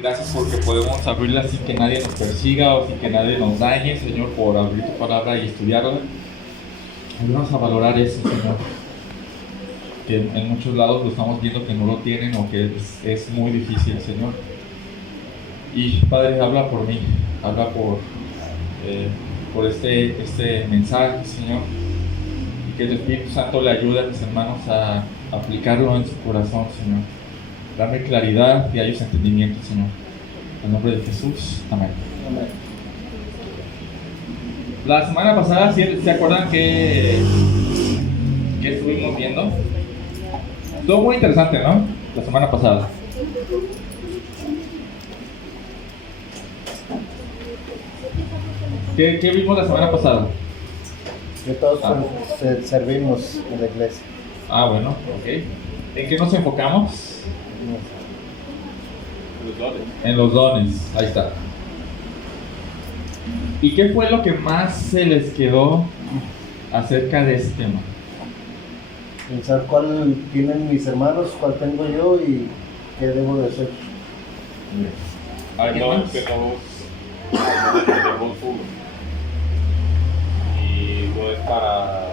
Gracias porque podemos abrirla sin que nadie nos persiga o sin que nadie nos dañe, Señor, por abrir tu palabra y estudiarla. Ayúdanos a valorar eso, Señor. Que en muchos lados lo estamos viendo que no lo tienen o que es muy difícil, Señor. Y Padre, habla por mí, habla por este mensaje, Señor. Y que el Espíritu Santo le ayude a mis hermanos a aplicarlo en su corazón, Señor. Dame claridad y a ellos entendimiento, Señor. En nombre de Jesús. Amén. Amén. La semana pasada, ¿se acuerdan que estuvimos viendo? Estuvo muy interesante, ¿no? La semana pasada. ¿Qué vimos la semana pasada? Que todos servimos en la iglesia. Ah, bueno, ok. ¿En qué nos enfocamos? En los dones, ahí está. ¿Y qué fue lo que más se les quedó acerca de ese tema? Pensar cuál tienen mis hermanos, cuál tengo yo y qué debo de hacer. ¿Alguien No más? tenemos uno. Y no es para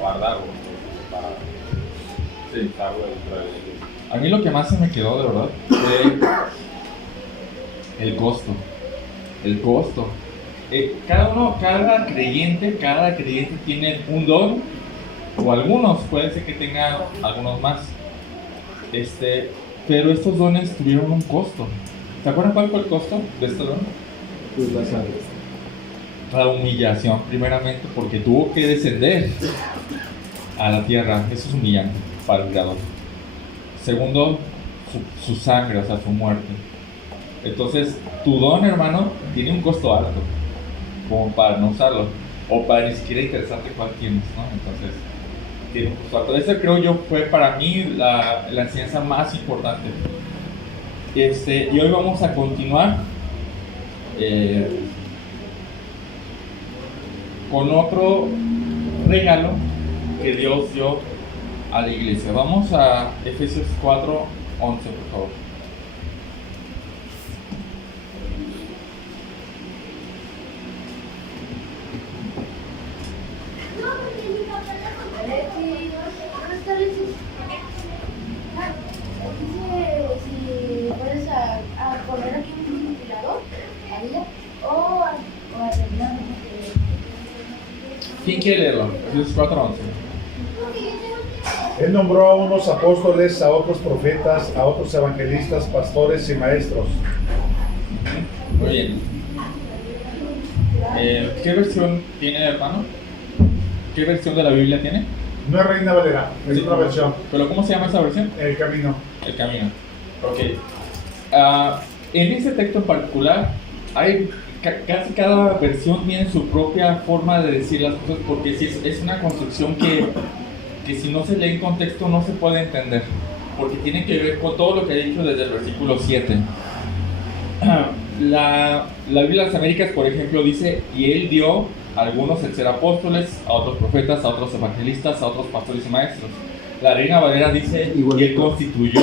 guardarlo, es para utilizarlo dentro de la iglesia. A mí lo que más se me quedó, de verdad, fue el costo. El costo. Cada creyente tiene un don, o algunos, puede ser que tengan algunos más. Pero estos dones tuvieron un costo. ¿Se acuerdan cuál fue el costo de este don? Pues la sangre. La humillación, primeramente, porque tuvo que descender a la tierra. Eso es humillante para el Creador. Segundo, su sangre, o sea, su muerte. Entonces, tu don, hermano, tiene un costo alto, como para no usarlo, o para ni siquiera interesarte cuál tienes, ¿no? Entonces, tiene un costo alto. Esa, creo yo, fue para mí la enseñanza más importante. Y hoy vamos a continuar con otro regalo que Dios dio a la iglesia. Vamos a Efesios 4:11, por favor. Si puedes poner aquí un ventilador, ahí, o arreglar. ¿Quién quiere leerlo? Efesios 4:11. Él nombró a unos apóstoles, a otros profetas, a otros evangelistas, pastores y maestros. Muy bien. ¿Qué versión tiene, hermano? ¿Qué versión de la Biblia tiene? No es Reina Valera, es Sí. otra versión. ¿Pero cómo se llama esa versión? El camino. El camino. Ok. En ese texto en particular, hay casi cada versión tiene su propia forma de decir las cosas, porque si es una construcción que si no se lee en contexto no se puede entender, porque tiene que ver con todo lo que he dicho desde el versículo 7. La Biblia de las Américas, por ejemplo, dice: y él dio a algunos en ser apóstoles, a otros profetas, a otros evangelistas, a otros pastores y maestros. La Reina Valera dice: y él constituyó,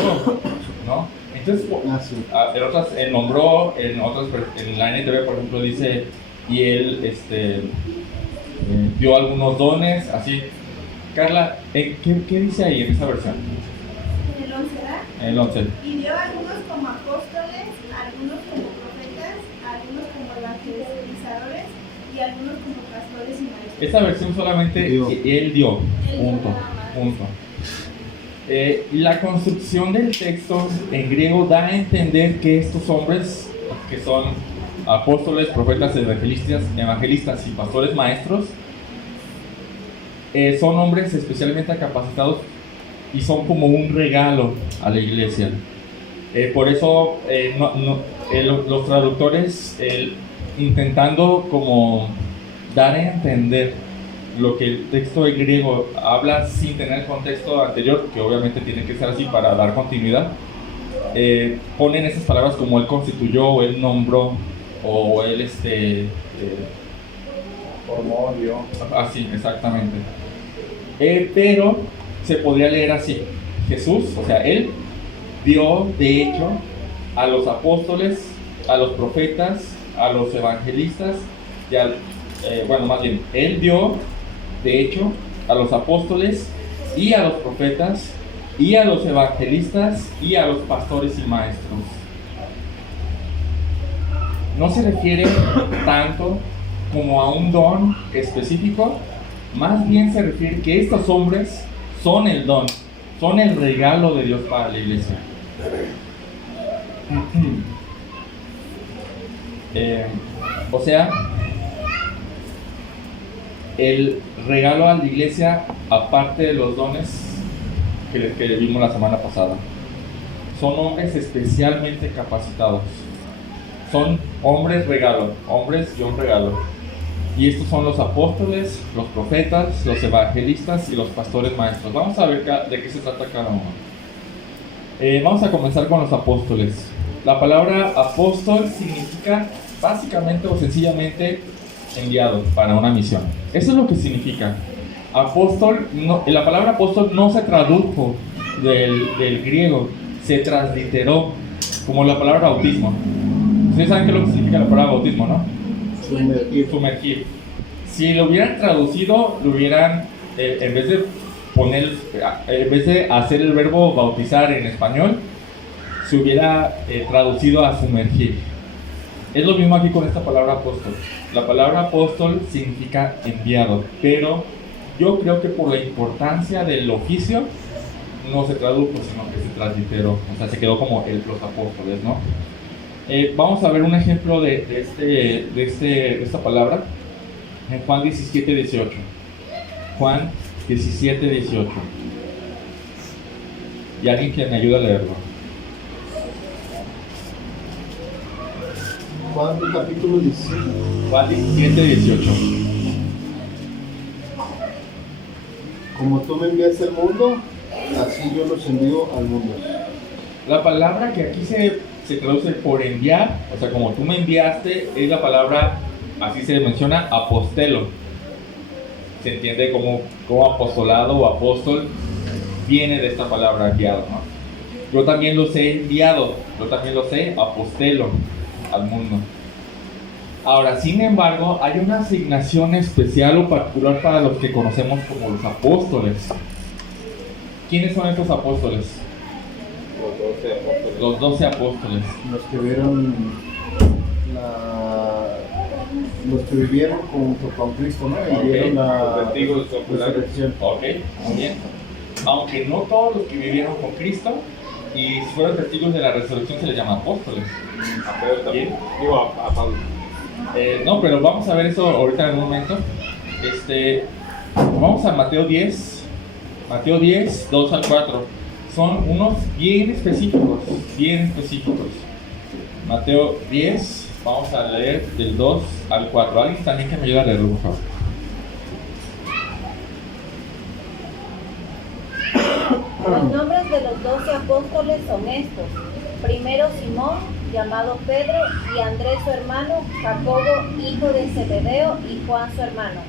¿no? Entonces, en otras, él nombró, en la NTV, por ejemplo, dice: y él dio algunos dones, así. Carla, ¿qué dice ahí en esa versión? En el 11, ¿verdad? En el 11. Y dio a algunos como apóstoles, algunos como profetas, algunos como evangelizadores y algunos como pastores y maestros. Esta versión solamente Dio. él dio, Él punto, dio nada más. punto. La construcción del texto en griego da a entender que estos hombres, que son apóstoles, profetas, evangelistas y pastores maestros, son hombres especialmente capacitados y son como un regalo a la iglesia. Por eso los traductores, intentando como dar a entender lo que el texto en griego habla sin tener el contexto anterior, que obviamente tiene que ser así para dar continuidad, ponen esas palabras como él constituyó, o él nombró, o él Formó, dio. así, exactamente. Pero se podría leer así: Jesús, o sea, él dio de hecho a los apóstoles, a los profetas, a los evangelistas, y más bien, Él dio, de hecho, a los apóstoles y a los profetas y a los evangelistas y a los pastores y maestros. No se refiere tanto como a un don específico, más bien se refiere que estos hombres son el don, son el regalo de Dios para la iglesia. O sea, el regalo a la iglesia, aparte de los dones que vimos la semana pasada, son hombres especialmente capacitados. Son hombres regalo, hombres guión regalo. Y estos son los apóstoles, los profetas, los evangelistas y los pastores maestros. Vamos a ver de qué se trata cada uno. Vamos a comenzar con los apóstoles. La palabra apóstol significa básicamente o sencillamente enviado para una misión. Eso es lo que significa. Apóstol, la palabra apóstol no se tradujo del griego, se transliteró, como la palabra bautismo. Ustedes saben qué es lo que significa la palabra bautismo, ¿no? Sumergir. Si lo hubieran traducido, lo hubieran, en vez de hacer el verbo bautizar en español, se hubiera traducido a sumergir. Es lo mismo aquí con esta palabra apóstol. La palabra apóstol significa enviado, pero yo creo que por la importancia del oficio no se tradujo, sino que se transliteró, o sea, se quedó como los apóstoles, ¿no? Vamos a ver un ejemplo de esta palabra en Juan 17:18. Juan 17:18. Y alguien que me ayude a leerlo. Juan capítulo 17. Juan 17:18. Como tú me enviaste al mundo, así yo los envío al mundo. La palabra que aquí se traduce por enviar, o sea, como tú me enviaste, es la palabra, así se menciona, apostelo. Se entiende como apostolado o apóstol, viene de esta palabra enviado, ¿no? Yo también los he enviado, yo también los he apostelo al mundo. Ahora, sin embargo, hay una asignación especial o particular para los que conocemos como los apóstoles. ¿Quiénes son estos apóstoles? Los 12 apóstoles. Los que vieron los que vivieron junto con Cristo, ¿no? Y vieron la resurrección. Ok, muy bien. Aunque no todos los que vivieron con Cristo y fueron testigos de la resurrección se les llama apóstoles. A Pedro también. Digo, a Pablo. No, pero vamos a ver eso ahorita en un momento. Vamos a Mateo 10. Mateo 10, 2 al 4. Son unos bien específicos, bien específicos. Mateo 10, vamos a leer del 2 al 4. Alguien también que me ayude a leerlo, por favor. Los nombres de los 12 apóstoles son estos. Primero Simón, llamado Pedro, y Andrés su hermano, Jacobo, hijo de Zebedeo, y Juan su hermano.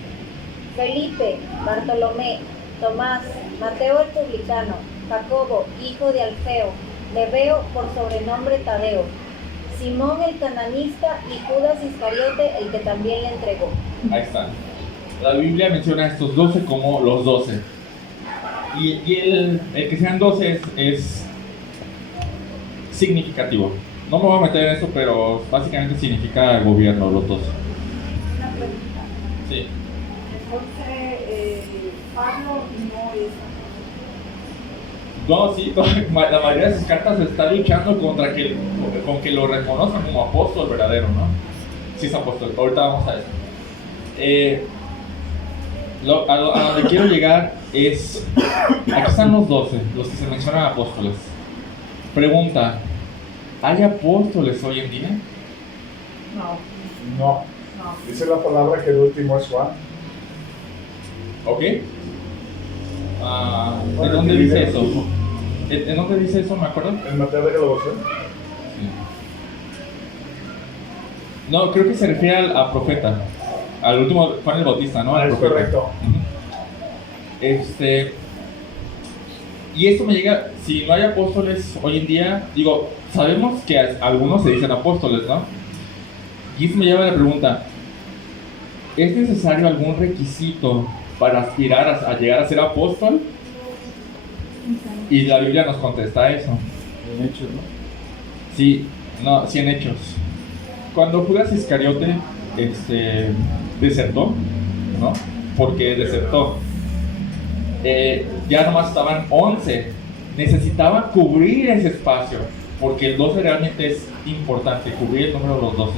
Felipe, Bartolomé, Tomás, Mateo el publicano, Jacobo, hijo de Alfeo, Lebeo por sobrenombre Tadeo, Simón el cananista y Judas Iscariote, el que también le entregó. Ahí está. La Biblia menciona a estos 12 como los 12. Y el que sean 12 es significativo. No me voy a meter en eso, pero básicamente significa gobierno, los 12. Una pregunta. Sí. Entonces, Pablo no es. No, sí, la mayoría de sus cartas está luchando con que lo reconozcan como apóstol verdadero, ¿no? Sí es apóstol, ahorita vamos a eso. A donde quiero llegar es, aquí están los 12, los que se mencionan apóstoles. Pregunta, ¿hay apóstoles hoy en día? No. Dice la palabra que el último es Juan. ¿Ok? ¿En dónde dice eso? ¿En dónde dice eso? ¿Me acuerdo? En Mateo de Galogosé. Sí. No, creo que se refiere a profeta. Al último Juan el Bautista, ¿no? Al Es profeta. correcto. Y esto me llega, si no hay apóstoles hoy en día, digo, sabemos que algunos se dicen apóstoles, ¿no? Y eso me lleva a la pregunta, ¿es necesario algún requisito para aspirar a llegar a ser apóstol? Y la Biblia nos contesta eso. En hechos, ¿no? Sí, en Hechos. Cuando Judas Iscariote desertó, ¿no? Porque desertó. Ya nomás estaban 11. Necesitaban cubrir ese espacio, porque el 12 realmente es importante, cubrir el número de los 12.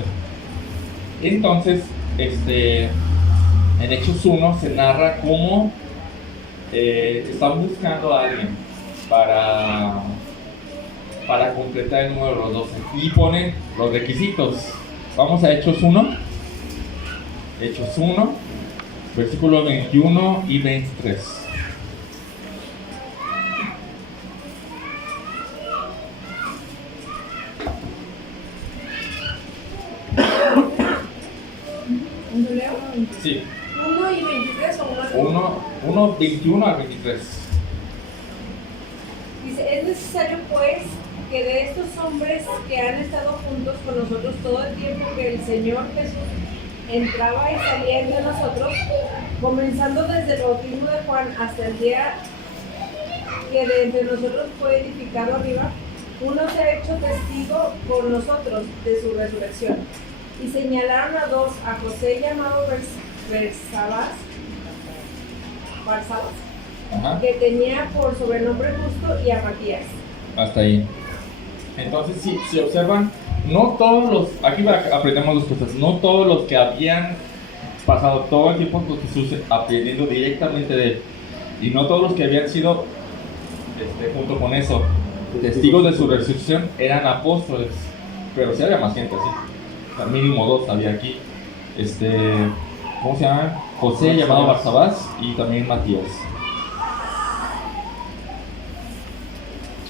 Entonces, en Hechos 1 se narra cómo están buscando a alguien para completar el número de los 12 y ponen los requisitos. Vamos a Hechos 1, versículos 21 y 23. ¿Leo? Sí, 1 y 23 o 1. 21 a 23. Dice, es necesario pues que de estos hombres que han estado juntos con nosotros todo el tiempo que el Señor Jesús entraba y salía entre nosotros, comenzando desde el bautismo de Juan hasta el día que de entre nosotros fue edificado arriba, uno se ha hecho testigo por nosotros de su resurrección. Y señalaron a dos, a José llamado Barsabás, Ajá. que tenía por sobrenombre Justo, y a Matías. Hasta ahí. Entonces, si observan, no todos los, aquí aprendemos dos cosas, no todos los que habían pasado todo el tiempo con Jesús aprendiendo directamente de él, y no todos los que habían sido, junto con eso, testigos de su resurrección, eran apóstoles, pero sí había más gente así, o sea, mínimo 2 había aquí, ¿cómo se llama? José llamado Barsabás y también Matías.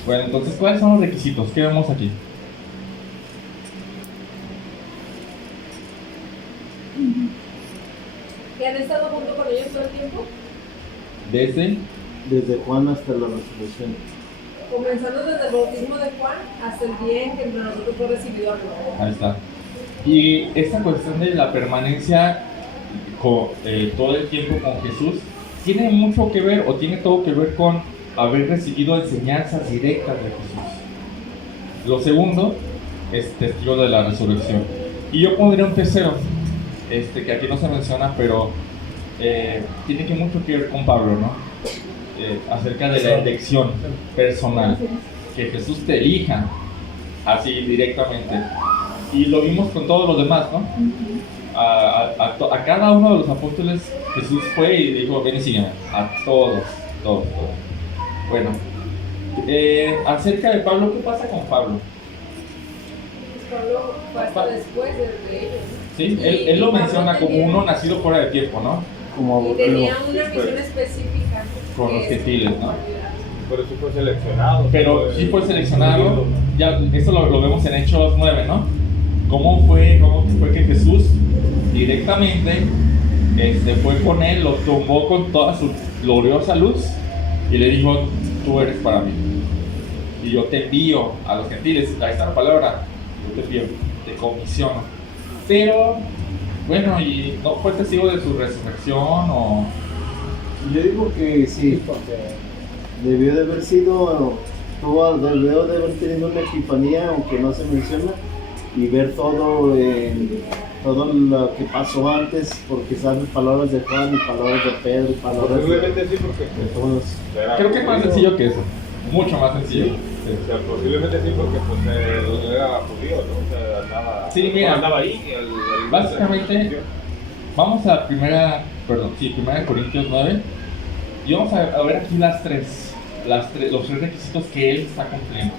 Bueno, entonces, ¿cuáles son los requisitos? ¿Qué vemos aquí? ¿Que han estado junto con ellos todo el tiempo? Desde Juan hasta la resurrección. Comenzando desde el bautismo de Juan hasta el día en que entre nosotros fue recibido al nuevo. Ahí está. Y esta cuestión de la permanencia todo el tiempo con Jesús tiene mucho que ver, o tiene todo que ver con haber recibido enseñanzas directas de Jesús. Lo segundo es testigo de la resurrección. Y yo pondría un tercero, que aquí no se menciona, pero tiene que mucho que ver con Pablo, ¿no? Acerca de la elección personal, que Jesús te elija así directamente. Y lo vimos con todos los demás, ¿no? A cada uno de los apóstoles Jesús fue y dijo, ven y sígueme. A todos. Bueno, acerca de Pablo, ¿qué pasa con Pablo? Pablo fue hasta después de ellos. Sí, él lo menciona como uno nacido fuera de tiempo, ¿no? Como Y tenía una misión específica. Con los gentiles, ¿no? Pero sí fue seleccionado. Pero sí fue seleccionado, ya esto lo vemos en Hechos 9, ¿no? ¿Cómo fue que Jesús directamente fue con él, lo tomó con toda su gloriosa luz y le dijo, tú eres para mí y yo te envío a los gentiles? Ahí está la palabra, yo te envío, te comisiono. Pero bueno, ¿y no fue testigo de su resurrección o...? Yo digo que sí, porque debió de haber sido, debió de haber tenido una epifanía, aunque no se menciona, y ver todo lo que pasó antes, porque sabe palabras de Juan y palabras de Pedro y palabras Posiblemente sí, porque de todos. Creo que es más sencillo que eso, mucho más sencillo. O sea, posiblemente sí, porque pues, él era judío, ¿no? O sea, andaba, Sí, mira, andaba ahí. básicamente, vamos a primera Corintios 9 y vamos a ver aquí los tres requisitos que él está cumpliendo.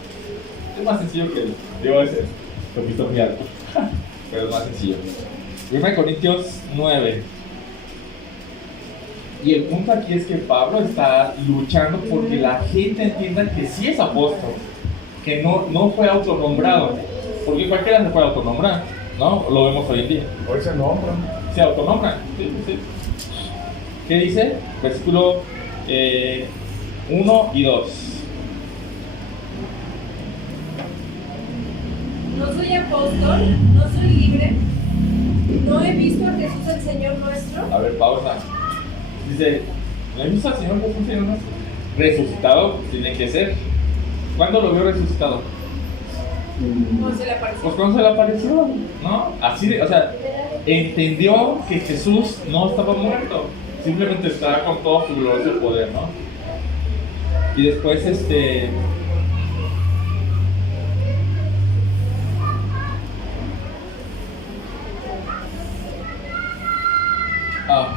Es más sencillo que yo ese, lo he visto muy alto, pero es más sencillo. 1 Corintios 9. Y el punto aquí es que Pablo está luchando porque la gente entienda que sí es apóstol, que no fue autonombrado, porque cualquiera se puede autonombrar, ¿no? Lo vemos hoy en día. Hoy se nombran. Se autonombran. Sí. ¿Qué dice? Versículo 1 y 2. no soy apóstol, no soy libre, no he visto a Jesús el Señor nuestro. A ver, pausa. Dice, ¿no he visto al Señor Jesús, Señor nuestro? Resucitado tiene que ser. ¿Cuándo lo vio resucitado? No se le apareció. Pues cuando se le apareció, ¿no? Así de, o sea, entendió que Jesús no estaba muerto, simplemente estaba con todo su glorioso poder, ¿no? Y después,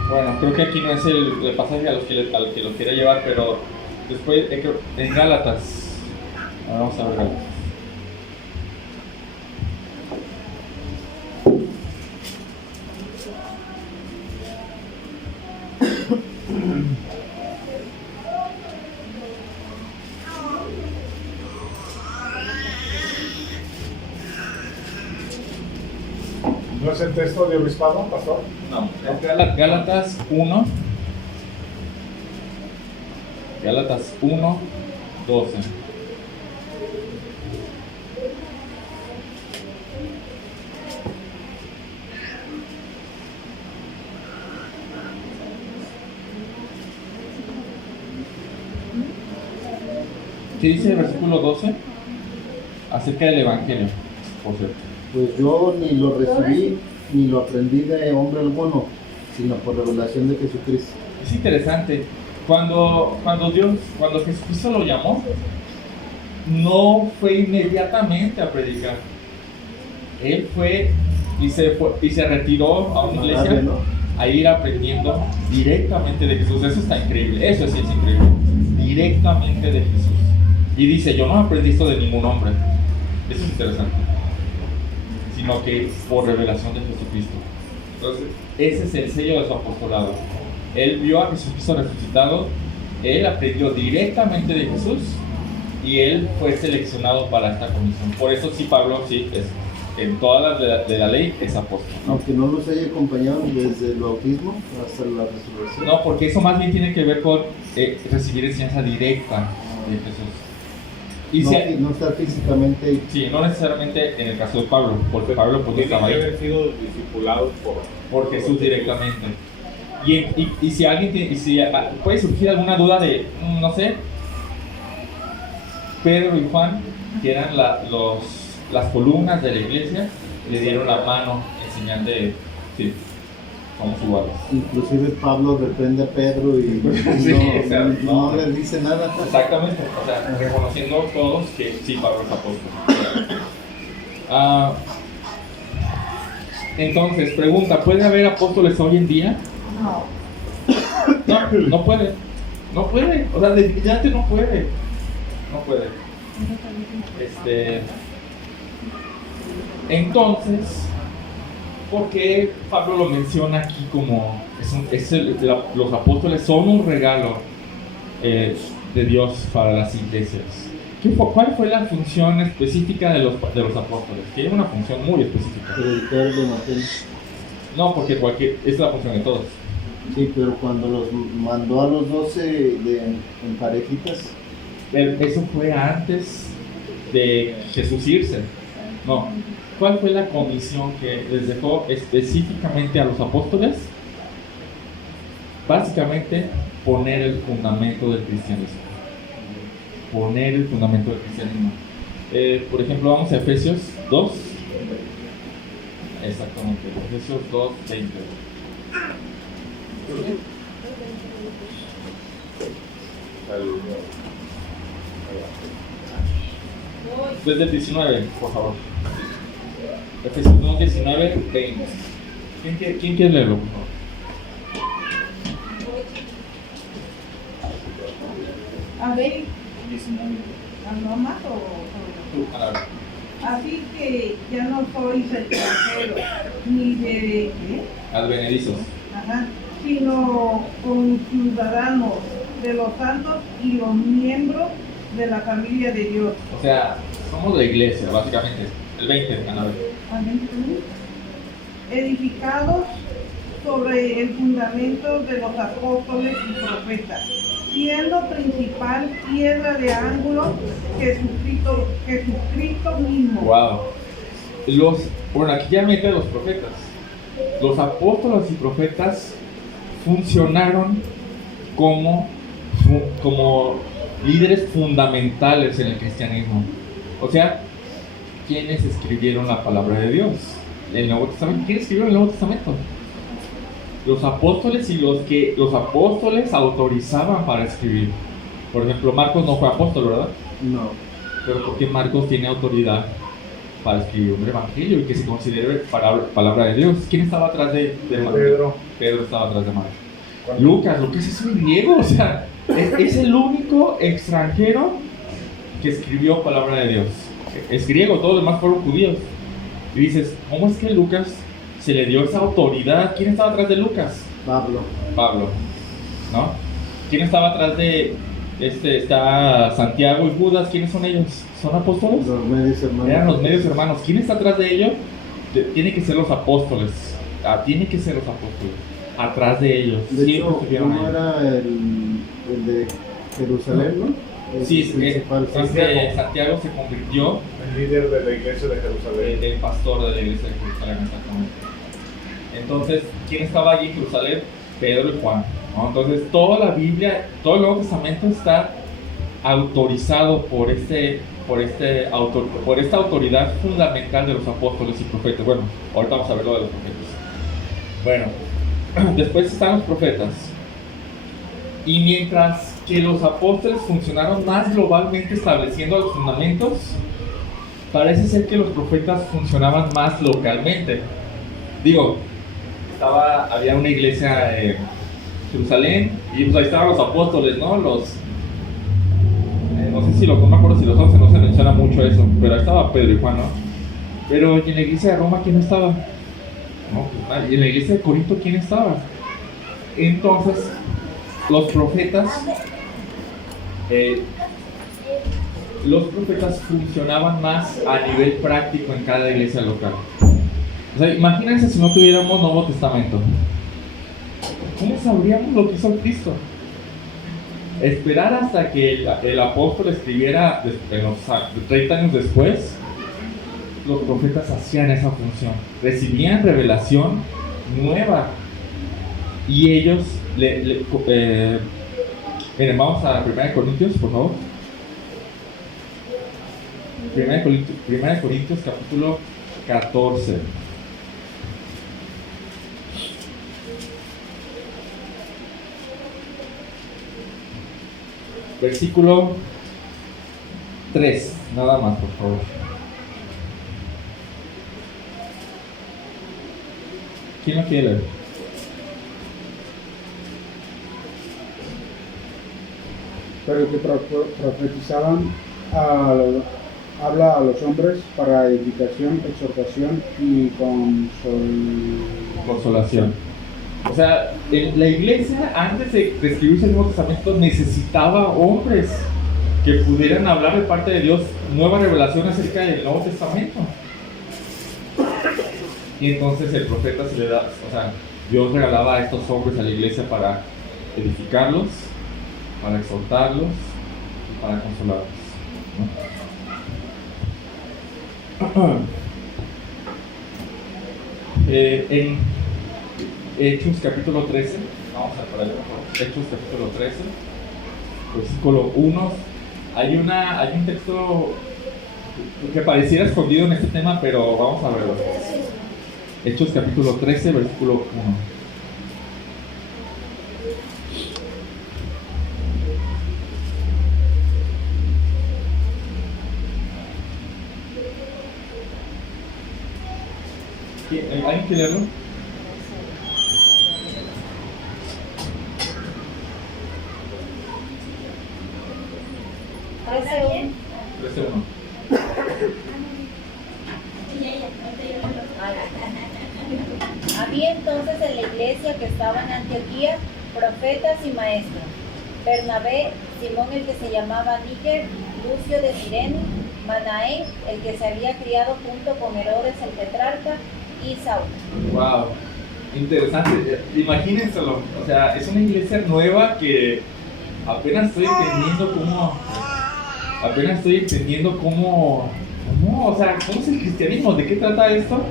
bueno, creo que aquí no es el pasaje al que lo quiera llevar, pero después en Gálatas, vamos a ver Gálatas. ¿No es el texto de obispado, pastor? No, es Gálatas 1. Gálatas 1, 12. ¿Qué dice el versículo 12? Acerca del Evangelio, por cierto. Pues yo ni lo recibí ni lo aprendí de hombre alguno, sino por revelación de Jesucristo. Es interesante, cuando Jesucristo lo llamó, no fue inmediatamente a predicar. Él fue y se retiró a una iglesia a ir aprendiendo directamente de Jesús. Eso está increíble, eso sí es increíble, directamente de Jesús. Y dice, yo no aprendí esto de ningún hombre. Eso es interesante, sino que por revelación de Jesucristo. Entonces, ese es el sello de su apostolado. Él vio a Jesucristo resucitado, él aprendió directamente de Jesús y él fue seleccionado para esta comisión. Por eso sí, Pablo, sí, en todas las de la ley es apóstol, ¿no? Aunque no los haya acompañado desde el bautismo hasta la resurrección. No, porque eso más bien tiene que ver con recibir enseñanza directa de Jesús. Y no estar físicamente. Sí, no necesariamente en el caso de Pablo, porque Pablo pues, estaba ahí. Tienen que haber sido discipulados por Jesús directamente. Y si alguien puede surgir alguna duda de, no sé, Pedro y Juan, que eran las columnas de la iglesia, le dieron la mano enseñando sí, como su guarda. Inclusive Pablo reprende a Pedro y sí, no le dice nada. Exactamente, o sea, reconociendo todos que sí, Pablo es apóstol. Entonces, pregunta, ¿puede haber apóstoles hoy en día? No puede. No puede, o sea, definitivamente no puede. No puede. Entonces, ¿por qué Pablo lo menciona aquí como los apóstoles son un regalo de Dios para las iglesias? ¿Cuál fue la función específica de los apóstoles? Que era una función muy específica. Predicar el evangelio. No, porque es la función de todos. Sí, pero cuando los mandó a los 12 en parejitas. Eso fue antes de Jesús irse. No. ¿Cuál fue la comisión que les dejó específicamente a los apóstoles? Básicamente, poner el fundamento del cristianismo. Poner el fundamento del cristianismo. Por ejemplo, vamos a Efesios 2. Exactamente, Efesios 2, 20. Desde el 19, por favor. Efesios 2, 19, 20. ¿Quién quiere leerlo, por favor? A ver, 19. ¿No más o? A la vez. Así que ya no sois extranjeros, ni de Advenedizos. sino conciudadanos de los santos y los miembros de la familia de Dios. O sea, somos la iglesia, básicamente. El 20, a la vez. Edificados sobre el fundamento de los apóstoles y profetas, siendo principal piedra de ángulo Jesucristo mismo. Wow. Bueno, aquí ya mete a los profetas. Los apóstoles y profetas funcionaron como líderes fundamentales en el cristianismo. O sea, ¿quiénes escribieron la palabra de Dios? El Nuevo Testamento. ¿Quién escribió el Nuevo Testamento? Los apóstoles y los apóstoles autorizaban para escribir. Por ejemplo, Marcos no fue apóstol, ¿verdad? No. Pero porque Marcos tiene autoridad para escribir un evangelio y que se considere palabra de Dios. ¿Quién estaba atrás de Marcos? Pedro. Pedro estaba atrás de Marcos. Lucas es un griego, o sea, es el único extranjero que escribió palabra de Dios. Es griego, todos los demás fueron judíos. Y dices, ¿cómo es que Lucas se le dio esa autoridad? ¿Quién estaba atrás de Lucas? Pablo, ¿no? ¿Quién estaba atrás de está Santiago y Judas? ¿Quiénes son ellos? ¿Son apóstoles? Los medios hermanos. Eran los medios hermanos. ¿Quién está atrás de ellos? Tiene que ser los apóstoles. Tiene que ser los apóstoles. Atrás de ellos. De hecho, ¿cómo era el de Jerusalén, no? Sí, principal, Santiago se convirtió El líder de la iglesia de Jerusalén. el pastor de la iglesia de Jerusalén, exactamente. Entonces, ¿quién estaba allí en Jerusalén? Pedro y Juan, ¿no? Entonces, toda la Biblia, todo el Nuevo Testamento está autorizado por esta autoridad fundamental de los apóstoles y profetas. Bueno, ahorita vamos a ver lo de los profetas. Bueno, después están los profetas. Y mientras que los apóstoles funcionaron más globalmente estableciendo los fundamentos, parece ser que los profetas funcionaban más localmente. Digo, había una iglesia en Jerusalén y pues ahí estaban los apóstoles, ¿no? No sé si no me acuerdo si los 11, no se menciona mucho eso, pero ahí estaba Pedro y Juan, ¿no? Pero en la iglesia de Roma, ¿quién estaba? No, pues, y en la iglesia de Corinto, ¿quién estaba? Entonces, los profetas funcionaban más a nivel práctico en cada iglesia local. O sea, imagínense si no tuviéramos Nuevo Testamento. ¿Cómo sabríamos lo que hizo Cristo? Esperar hasta que el apóstol escribiera 30 años después. Los profetas hacían esa función. Recibían revelación nueva. Y ellos miren, vamos a 1 Corintios, por favor. 1 Corintios capítulo 14. Versículo 3, nada más, por favor. ¿Quién lo quiere leer? Pero que profetizaban habla a los hombres para edificación, exhortación y consolación. O sea, la iglesia antes de escribirse el Nuevo Testamento necesitaba hombres que pudieran hablar de parte de Dios nueva revelación acerca del Nuevo Testamento. Y entonces el profeta Dios regalaba a estos hombres a la iglesia para edificarlos, para exhortarlos y para consolarlos, ¿no? En Hechos capítulo 13, vamos a por ahí, Hechos capítulo 13, versículo 1, hay un texto que pareciera escondido en este tema, pero vamos a verlo. Hechos capítulo 13, versículo 1. ¿Alguien quiere leerlo? Había entonces en la iglesia que estaba en Antioquía profetas y maestros: Bernabé, Simón el que se llamaba Níger, Lucio de Cirene, Manaén, el que se había criado junto con Herodes el tetrarca, y Saúl. Wow, interesante. Imagínenselo. O sea, es una iglesia nueva que apenas estoy entendiendo cómo No, o sea, ¿cómo es el cristianismo? ¿De qué trata esto?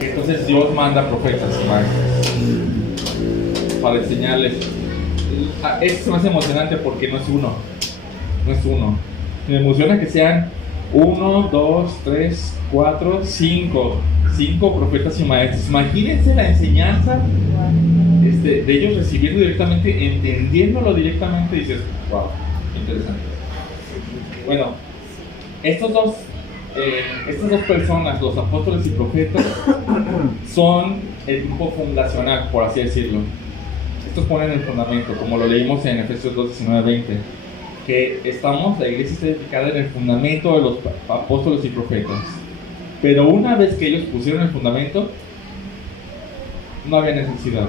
Entonces Dios manda profetas y maestros para enseñarles. Esto se me hace emocionante porque no es uno. Me emociona que sean 1, 2, 3, 4, 5 profetas y maestros. Imagínense la enseñanza de ellos recibiendo directamente, entendiéndolo directamente, y dices, wow, interesante. Bueno, estas dos personas, los apóstoles y profetas, son el grupo fundacional, por así decirlo. Estos ponen el fundamento, como lo leímos en Efesios 2, 19, 20, que la iglesia está edificada en el fundamento de los apóstoles y profetas. Pero una vez que ellos pusieron el fundamento, no había necesidad.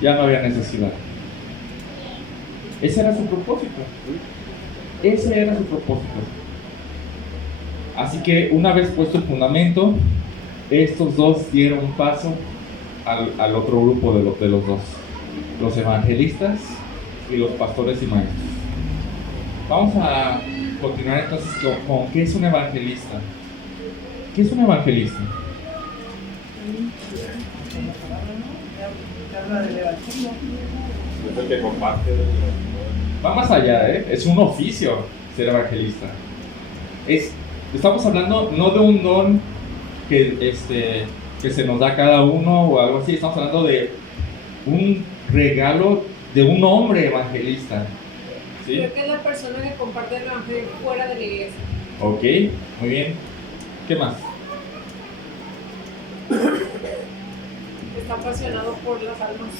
Ya no había necesidad. Ese era su propósito. Así que una vez puesto el fundamento, estos dos dieron paso al otro grupo de los dos, los evangelistas y los pastores y maestros. Vamos a continuar entonces con ¿qué es un evangelista? ¿Qué es un evangelista? Es el que comparte. Va más allá, es un oficio ser evangelista. Estamos hablando no de un don que se nos da a cada uno o algo así. Estamos hablando de un regalo de un hombre evangelista. ¿Sí? Creo que es la persona que comparte el evangelio fuera de la iglesia. Ok, muy bien. ¿Qué más? Está apasionado por las almas.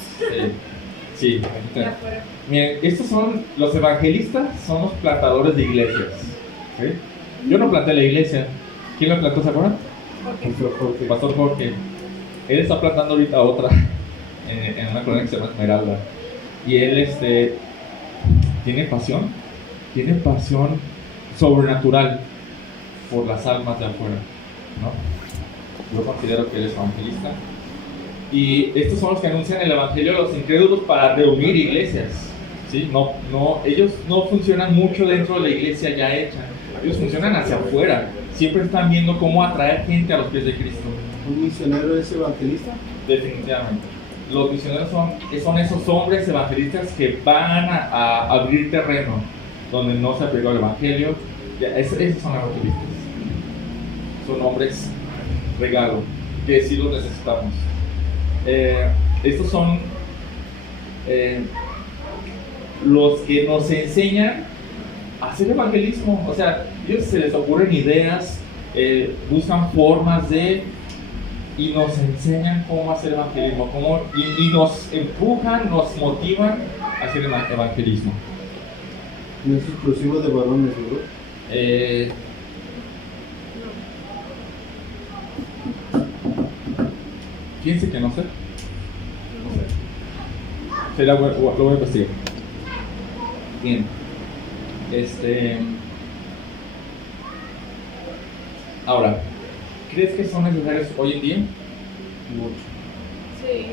Sí. De afuera. Miren, estos son los evangelistas, son los plantadores de iglesias. ¿Sí? Yo no planté la iglesia. ¿Quién la plantó, se acuerdan? Pastor Jorge. Él está plantando ahorita otra en una colonia que se llama Esmeralda. Y él tiene pasión sobrenatural por las almas de afuera, ¿no? Yo considero que él es evangelista. Y estos son los que anuncian el evangelio a los incrédulos para reunir iglesias, ¿sí? Ellos no funcionan mucho dentro de la iglesia ya hecha, ellos funcionan hacia afuera, siempre están viendo cómo atraer gente a los pies de Cristo. ¿Un misionero es evangelista? Definitivamente. Los misioneros son esos hombres evangelistas que van a abrir terreno donde no se aplicó el evangelio. Esos son evangelistas. Son hombres regalo, que sí los necesitamos. Estos son los que nos enseñan a hacer evangelismo. O sea, ellos se les ocurren ideas, buscan formas y nos enseñan cómo hacer evangelismo, y nos empujan, nos motivan a hacer evangelismo. ¿No es exclusivo de varones, seguro? Fíjense que no sé. Lo voy a investigar. Bien. Ahora, ¿crees que son necesarios hoy en día? Mucho. Sí.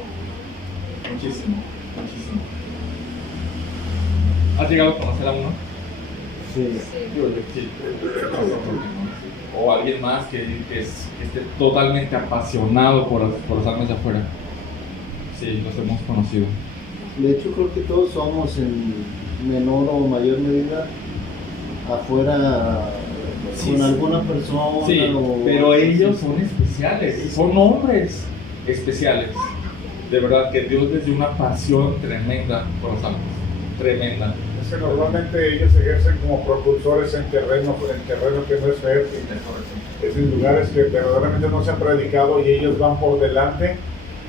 Muchísimo. ¿Has llegado a conocer a uno? Sí. Sí. O alguien más que esté totalmente apasionado por las almas de afuera. Sí, los hemos conocido. De hecho, creo que todos somos en menor o mayor medida afuera con alguna persona. Sí, pero ellos son especiales, son hombres especiales. De verdad que Dios les dio una pasión tremenda por las almas. Tremenda. Es que normalmente ellos ejercen como propulsores en terreno que no es fértil. Es en lugares que verdaderamente no se han predicado y ellos van por delante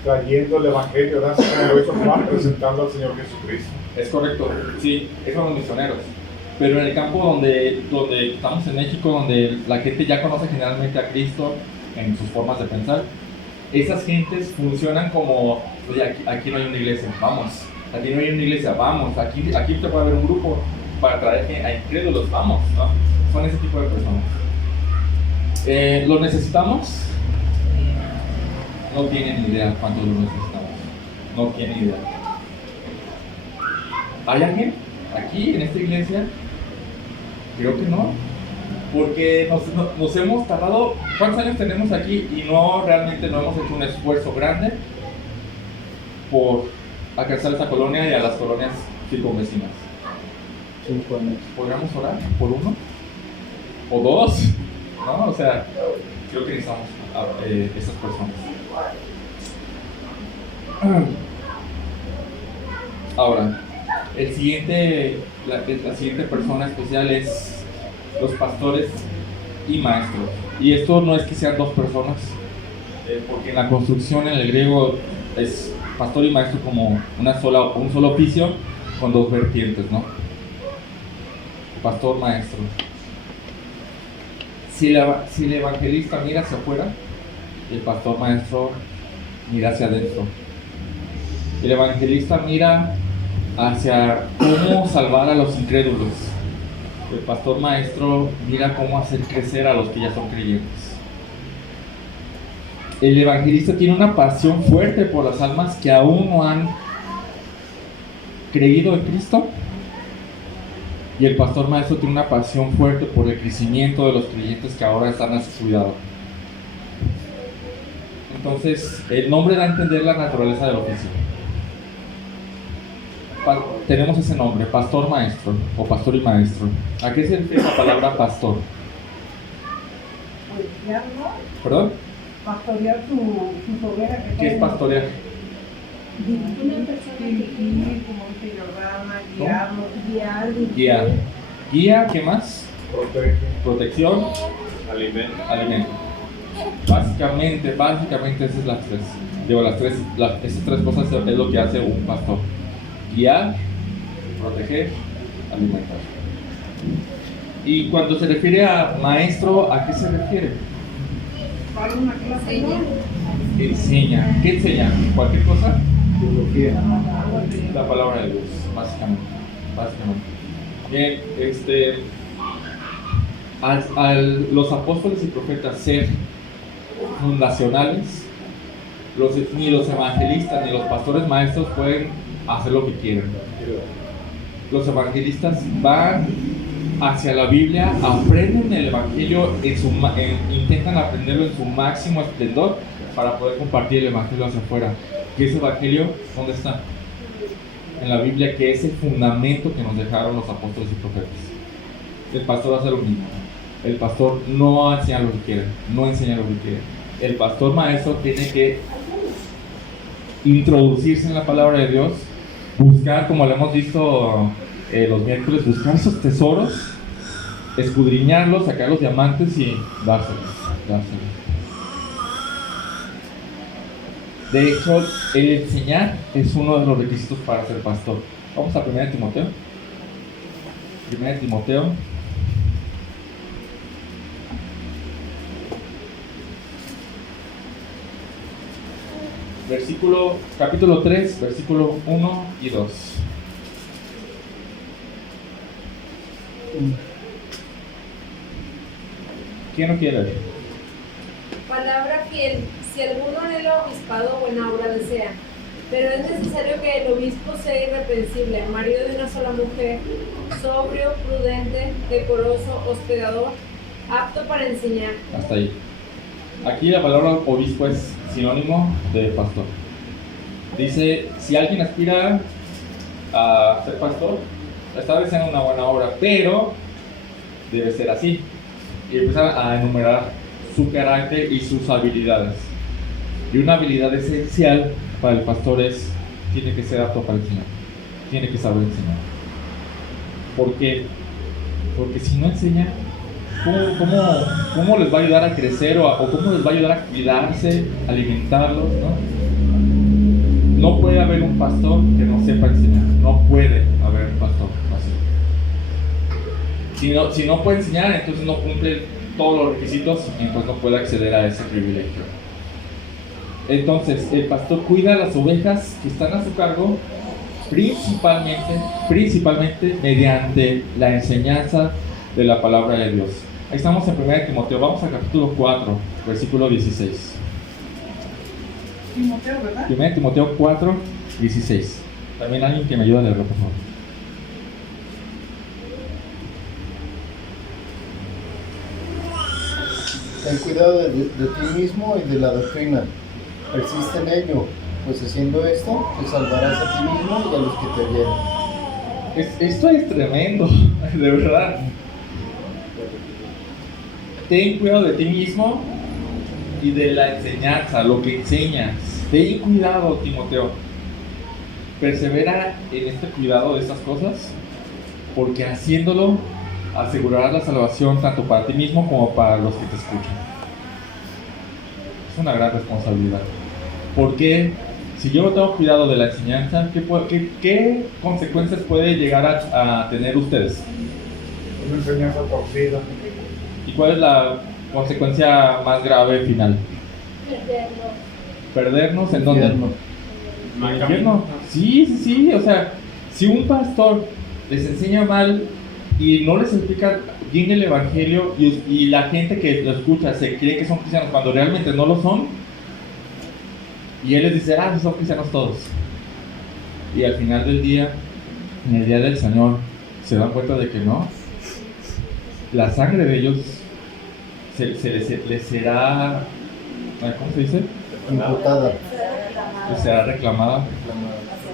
trayendo el evangelio, ¿verdad? Como lo hizo Juan, presentando al Señor Jesucristo. Es correcto, sí, esos son los misioneros. Pero en el campo donde estamos en México, donde la gente ya conoce generalmente a Cristo en sus formas de pensar, esas gentes funcionan como, oye, aquí no hay una iglesia, vamos. Aquí no hay una iglesia, vamos. Aquí te puede haber un grupo para traer a incrédulos, vamos, ¿no? Son ese tipo de personas. ¿Los necesitamos? No tienen idea cuánto lo necesitamos. No tienen idea. ¿Hay alguien aquí en esta iglesia? Creo que no. Porque nos hemos tardado, ¿cuántos años tenemos aquí? Y realmente no hemos hecho un esfuerzo grande por alcanzar esa colonia y a las colonias circunvecinas. 5 años. ¿Podríamos orar por uno? ¿O dos? ¿No? O sea, creo que necesitamos a esas personas. Ahora, la siguiente persona especial es los pastores y maestros. Y esto no es que sean dos personas, porque en la construcción en el griego es pastor y maestro como un solo oficio con dos vertientes, ¿no? Pastor, maestro. Si el evangelista mira hacia afuera, el pastor maestro mira hacia adentro. El evangelista mira hacia cómo salvar a los incrédulos. El pastor maestro mira cómo hacer crecer a los que ya son creyentes. El evangelista tiene una pasión fuerte por las almas que aún no han creído en Cristo. Y el pastor maestro tiene una pasión fuerte por el crecimiento de los creyentes que ahora están a su cuidado. Entonces, el nombre da a entender la naturaleza del oficio. Tenemos ese nombre, pastor maestro, o pastor y maestro. ¿A qué se refiere la palabra pastor? Pues ya no. ¿Perdón? Pastorear sus ovejas. ¿Qué es pastorear? Una persona que como dice Jordana, Guiar. Guía, ¿qué más? Protección. Alimento. Básicamente esas es esas tres cosas es lo que hace un pastor. Guiar, proteger, alimentar. Y cuando se refiere a maestro, ¿a qué se refiere? Para una clase. Enseña. ¿Qué enseña? ¿Cualquier cosa? Teología. La palabra de Dios, básicamente. Bien, los apóstoles y profetas ser fundacionales, ni los evangelistas ni los pastores maestros pueden hacer lo que quieren. Los evangelistas van hacia la Biblia, aprenden el evangelio, intentan aprenderlo en su máximo esplendor para poder compartir el evangelio hacia afuera. ¿Y ese evangelio dónde está? En la Biblia, que es el fundamento que nos dejaron los apóstoles y profetas. El pastor hace lo mismo. El pastor no enseña lo que quiere, no enseña lo que quiere. El pastor maestro tiene que introducirse en la palabra de Dios, buscar, como lo hemos visto los miércoles, buscar esos tesoros, escudriñarlos, sacar los diamantes y dárselos. De hecho, el enseñar es uno de los requisitos para ser pastor. Vamos a 1 Timoteo. 1 Timoteo. Capítulo 3, versículo 1 y 2. ¿Quién no quiere leer? Palabra fiel. Si alguno anhela obispado, buena obra desea. Pero es necesario que el obispo sea irreprensible, marido de una sola mujer, sobrio, prudente, decoroso, hospedador, apto para enseñar. Hasta ahí. Aquí la palabra obispo es sinónimo de pastor. Dice, si alguien aspira a ser pastor, está deseando una buena obra, pero debe ser así. Y empieza a enumerar su carácter y sus habilidades. Y una habilidad esencial para el pastor tiene que ser apto para enseñar. Tiene que saber enseñar. ¿Por qué? Porque si no enseña, ¿cómo les va a ayudar a crecer o cómo les va a ayudar a cuidarse, alimentarlos, ¿no? No puede haber un pastor que no sepa enseñar. No puede haber un pastor así. Si no puede enseñar, entonces no cumple todos los requisitos y entonces no puede acceder a ese privilegio. Entonces, el pastor cuida las ovejas que están a su cargo principalmente mediante la enseñanza de la palabra de Dios. Ahí estamos en 1 Timoteo, vamos al capítulo 4, versículo 16. Timoteo, ¿verdad? 1 Timoteo 4, 16. También alguien que me ayude a leerlo, por favor. ten cuidado de ti mismo y de la doctrina. Persiste en ello, pues haciendo esto, te salvarás a ti mismo y a los que te oyeron. Esto es tremendo, de verdad. Ten cuidado de ti mismo y de la enseñanza, lo que enseñas. Ten cuidado, Timoteo. Persevera en este cuidado de estas cosas, porque haciéndolo asegurarás la salvación tanto para ti mismo como para los que te escuchan. Es una gran responsabilidad. Porque si yo no tengo cuidado de la enseñanza, ¿qué consecuencias puede llegar a tener ustedes? Una enseñanza torcida. ¿Y cuál es la consecuencia más grave final? ¿Perdernos en dónde? ¿En el infierno? Sí, o sea, si un pastor les enseña mal y no les explica bien el evangelio y la gente que lo escucha se cree que son cristianos cuando realmente no lo son, y él les dice, son cristianos todos, y al final del día, en el día del Señor, se dan cuenta de que no, la sangre de ellos les será, ¿cómo se dice? Imputada. Les será reclamada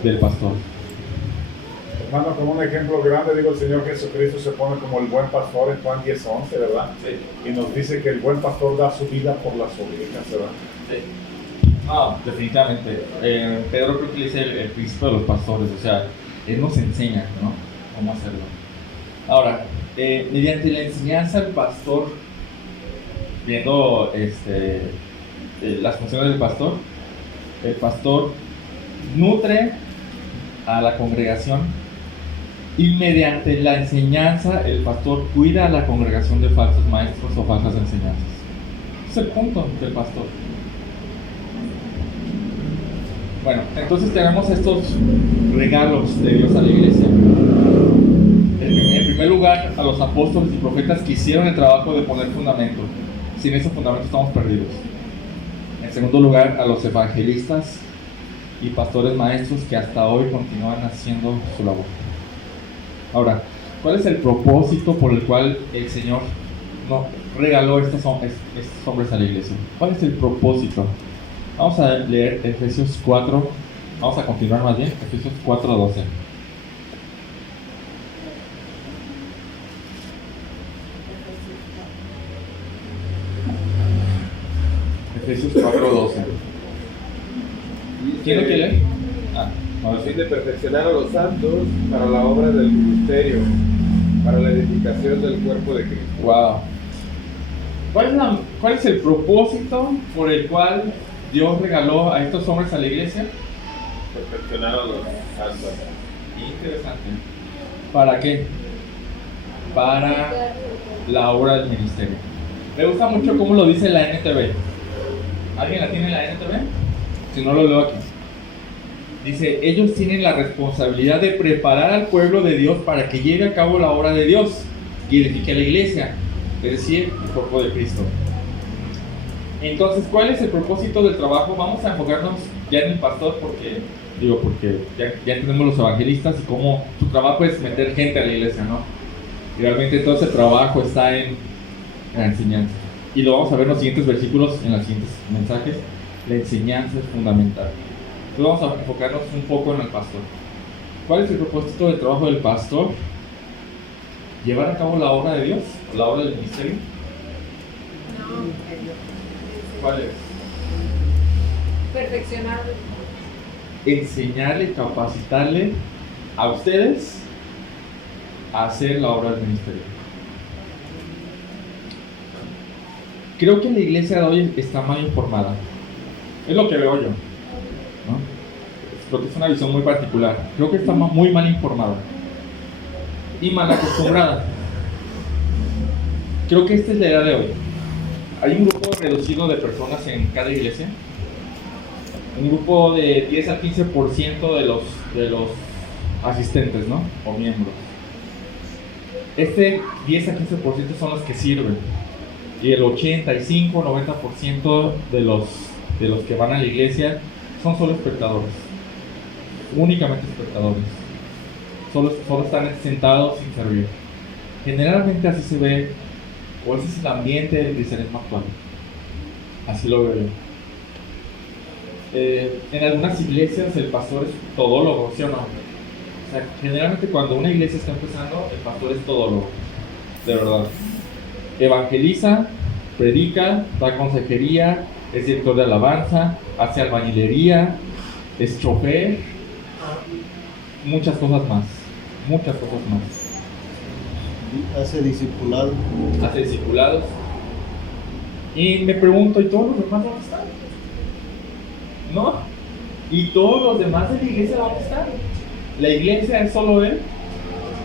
del pastor. Hermano, como un ejemplo grande, digo, el Señor Jesucristo se pone como el buen pastor en Juan 10:11, ¿verdad? Sí. Y nos dice que el buen pastor da su vida por las ovejas, ¿verdad? Sí. No, definitivamente. Pedro creo que le dice el principio de los pastores, o sea, él nos enseña, ¿no? Cómo hacerlo. Ahora, mediante la enseñanza del pastor, viendo las funciones del pastor, el pastor nutre a la congregación y mediante la enseñanza el pastor cuida a la congregación de falsos maestros o falsas enseñanzas. Ese es el punto del pastor. Bueno, entonces tenemos estos regalos de Dios a la iglesia. En primer lugar, a los apóstoles y profetas que hicieron el trabajo de poner fundamento. Sin ese fundamento estamos perdidos. En segundo lugar, a los evangelistas y pastores maestros que hasta hoy continúan haciendo su labor. Ahora, ¿cuál es el propósito por el cual el Señor nos regaló estos hombres a la iglesia? ¿Cuál es el propósito? Vamos a leer Efesios 4, vamos a continuar más bien, Efesios 4:12. Efesios 4:12. ¿Quién lo quiere leer? A fin de perfeccionar a los santos para la obra del ministerio, para la edificación del cuerpo de Cristo. Wow. ¿Cuál es el propósito por el cual Dios regaló a estos hombres a la iglesia? Perfeccionar a los santos. Interesante. ¿Para qué? Para la obra del ministerio. Me gusta mucho cómo lo dice la NTV. ¿Alguien la tiene en la NTV? Si no, lo leo aquí. Dice, ellos tienen la responsabilidad de preparar al pueblo de Dios para que lleve a cabo la obra de Dios y edifique la iglesia, es decir, el cuerpo de Cristo. Entonces, ¿cuál es el propósito del trabajo? Vamos a enfocarnos ya en el pastor porque ya tenemos los evangelistas y cómo su trabajo es meter gente a la iglesia, ¿no? Y realmente todo ese trabajo está en la enseñanza. Y lo vamos a ver en los siguientes versículos, en los siguientes mensajes. La enseñanza es fundamental. Entonces vamos a enfocarnos un poco en el pastor. ¿Cuál es el propósito del trabajo del pastor? ¿Llevar a cabo la obra de Dios? ¿La obra del ministerio? ¿Cuál es? Perfeccionar. Enseñarle, capacitarle a ustedes a hacer la obra del ministerio. Creo que la iglesia de hoy está mal informada. Es lo que veo yo, ¿no? Creo que es una visión muy particular. Creo que está muy mal informada y mal acostumbrada. Creo que esta es la edad de hoy. Hay un grupo reducido de personas en cada iglesia. Un grupo de 10 al 15% de los asistentes, ¿no? O miembros. Este 10 a 15% son los que sirven. Y el 85-90% de los que van a la iglesia son solo espectadores. Únicamente espectadores. Solo están sentados sin servir. Generalmente así se ve O ese es el ambiente del cristianismo actual. Así lo veo yo. En algunas iglesias el pastor es todólogo, ¿sí o no? O sea, generalmente cuando una iglesia está empezando, el pastor es todólogo, de verdad. Evangeliza, predica, da consejería, es director de alabanza, hace albañilería, es chofer, muchas cosas más. Hace discipulado. Hace discipulados. Y me pregunto, ¿y todos los demás dónde están? ¿No? ¿Y todos los demás de la iglesia dónde están? ¿La iglesia es solo él?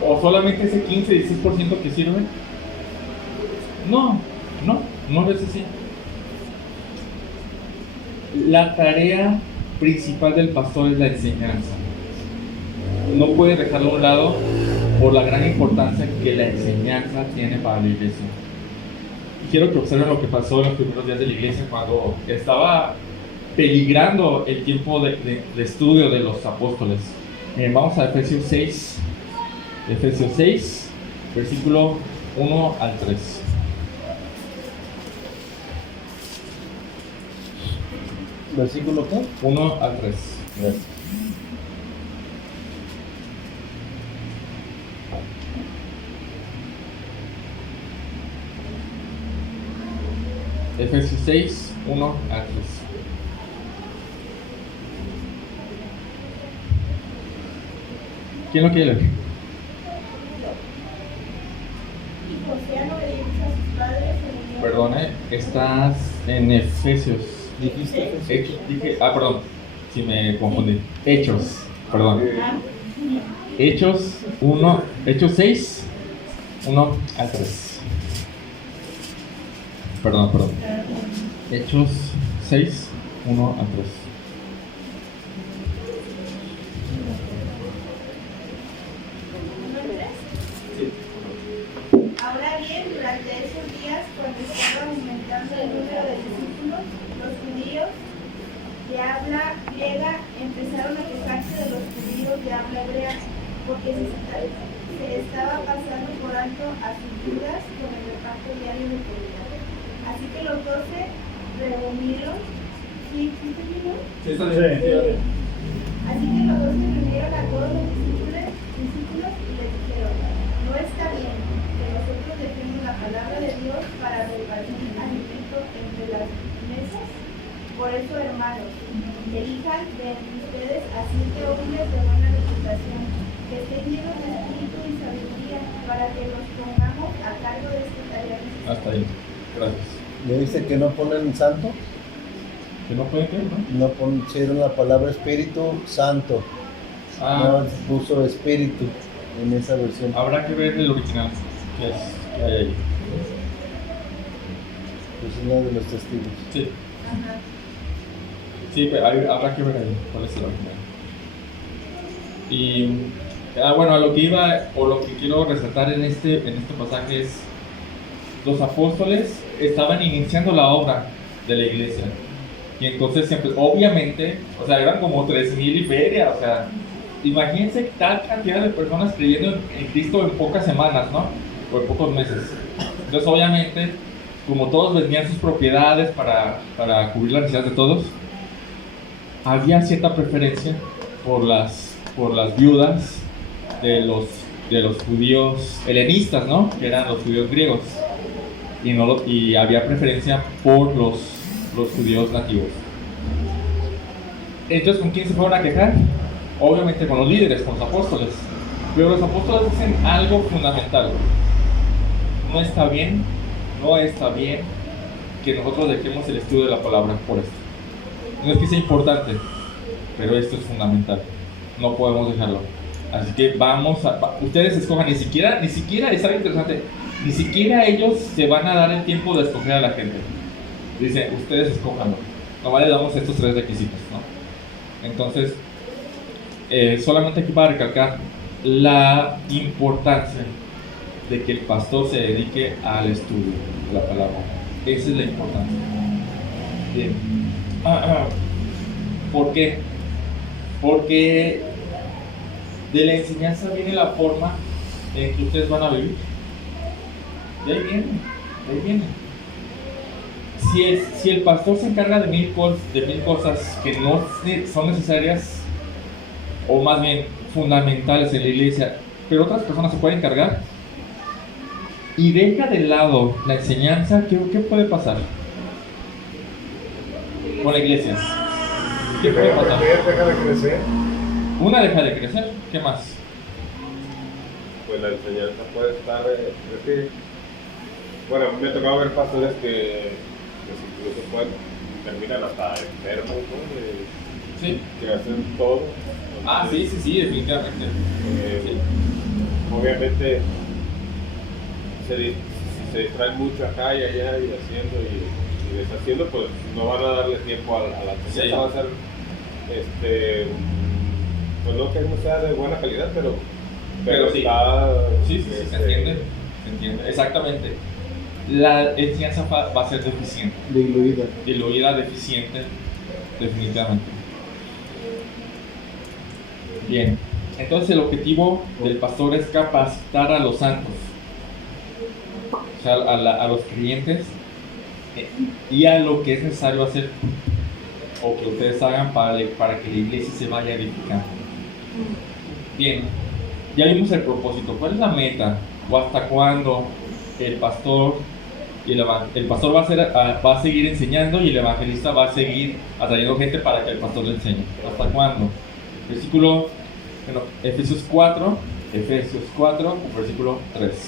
¿O solamente ese 15-16% que sirve? No es así. La tarea principal del pastor es la enseñanza. No puede dejarlo a un lado por la gran importancia que la enseñanza tiene para la iglesia. Quiero que observen lo que pasó en los primeros días de la iglesia cuando estaba peligrando el tiempo de estudio de los apóstoles. Vamos a Efesios 6, versículo 1 al 3. ¿Versículo qué? 1 al 3. Gracias. Efesios 6, 1 al 3. ¿Quién lo quiere leer? Hijos, sean obedientes a sus padres en unión. Perdone, estás en Efesios. ¿Dijiste? Perdón, si me confundí. Hechos, perdón. Hechos 6, 1 al 3. Perdón. Hechos 6, 1 al 3. Ahora bien, durante esos días, cuando estaba aumentando el número de discípulos, los judíos de habla griega empezaron a quejarse de los judíos de habla hebrea, porque se estaba pasando por alto a sus dudas con el reparto diario de comida. Así que los 12 reunieron. ¿Sí terminó? Sí, está bien. Así que los 12 reunieron a todos los discípulos y les dijeron: no está bien que nosotros dejemos la palabra de Dios para repartir alimento entre las mesas. Por eso, hermanos, elijan de ustedes a 7 hombres de buena reputación, que estén llenos de espíritu y sabiduría, para que nos pongamos a cargo de esta tarea. Hasta ahí, gracias. ¿Le dice que no ponen santo? ¿Que no puede creer, no? No pusieron la palabra Espíritu Santo. No puso Espíritu en esa versión. Habrá que ver el original que hay ahí. Es uno de los testigos. Sí. Sí, pero habrá que ver ahí cuál es el original. Y bueno, a lo que iba, o lo que quiero resaltar en este pasaje es: los apóstoles estaban iniciando la obra de la iglesia. Y entonces siempre, obviamente, o sea, eran como 3,000 y feria, o sea, imagínense tal cantidad de personas creyendo en Cristo en pocas semanas, ¿no? O en pocos meses. Entonces, obviamente, como todos vendían sus propiedades para cubrir las necesidades de todos, había cierta preferencia por las viudas de los judíos helenistas, ¿no? Que eran los judíos griegos. Y había preferencia por los judíos nativos. Entonces, ¿con quién se fueron a quejar? Obviamente con los líderes, con los apóstoles. Pero los apóstoles dicen algo fundamental: no está bien que nosotros dejemos el estudio de la palabra por esto. No es que sea importante, pero esto es fundamental, no podemos dejarlo. Así que ustedes escojan. Ni siquiera es algo interesante, ni siquiera ellos se van a dar el tiempo de escoger a la gente. Dice, ustedes escójanlo. Nomás le damos estos 3 requisitos, ¿no? Entonces, solamente aquí para recalcar la importancia de que el pastor se dedique al estudio de la palabra. Esa es la importancia. Bien. ¿Por qué? Porque de la enseñanza viene la forma en que ustedes van a vivir. De ahí viene. ahí viene. Si el pastor se encarga de mil cosas que no son necesarias, o más bien fundamentales en la iglesia, pero otras personas se pueden encargar, y deja de lado la enseñanza, ¿qué puede pasar con la iglesia? ¿Qué puede pasar? Deja de crecer. Una deja de crecer, ¿qué más? Pues la enseñanza puede estar, bueno, me ha tocado ver pastores que incluso terminan hasta enfermos, ¿no? Sí. Que hacen todo. Entonces, Sí, definitivamente. Obviamente se distraen mucho acá y allá y haciendo y deshaciendo, pues no van a darle tiempo a la enseñanza. Sí. Va a ser, pues no que no sea de buena calidad, pero sí. está, Sí, se entiende. Exactamente. La enseñanza va a ser deficiente. Diluida, deficiente, definitivamente. Bien, entonces el objetivo del pastor es capacitar a los santos, o sea, a los creyentes, y a lo que es necesario hacer o que ustedes hagan para que la iglesia se vaya edificando. Bien, ya vimos el propósito. ¿Cuál es la meta? ¿O hasta cuándo el pastor va a seguir enseñando y el evangelista va a seguir atrayendo gente para que el pastor le enseñe? ¿Hasta cuándo? Efesios 4, versículo 13.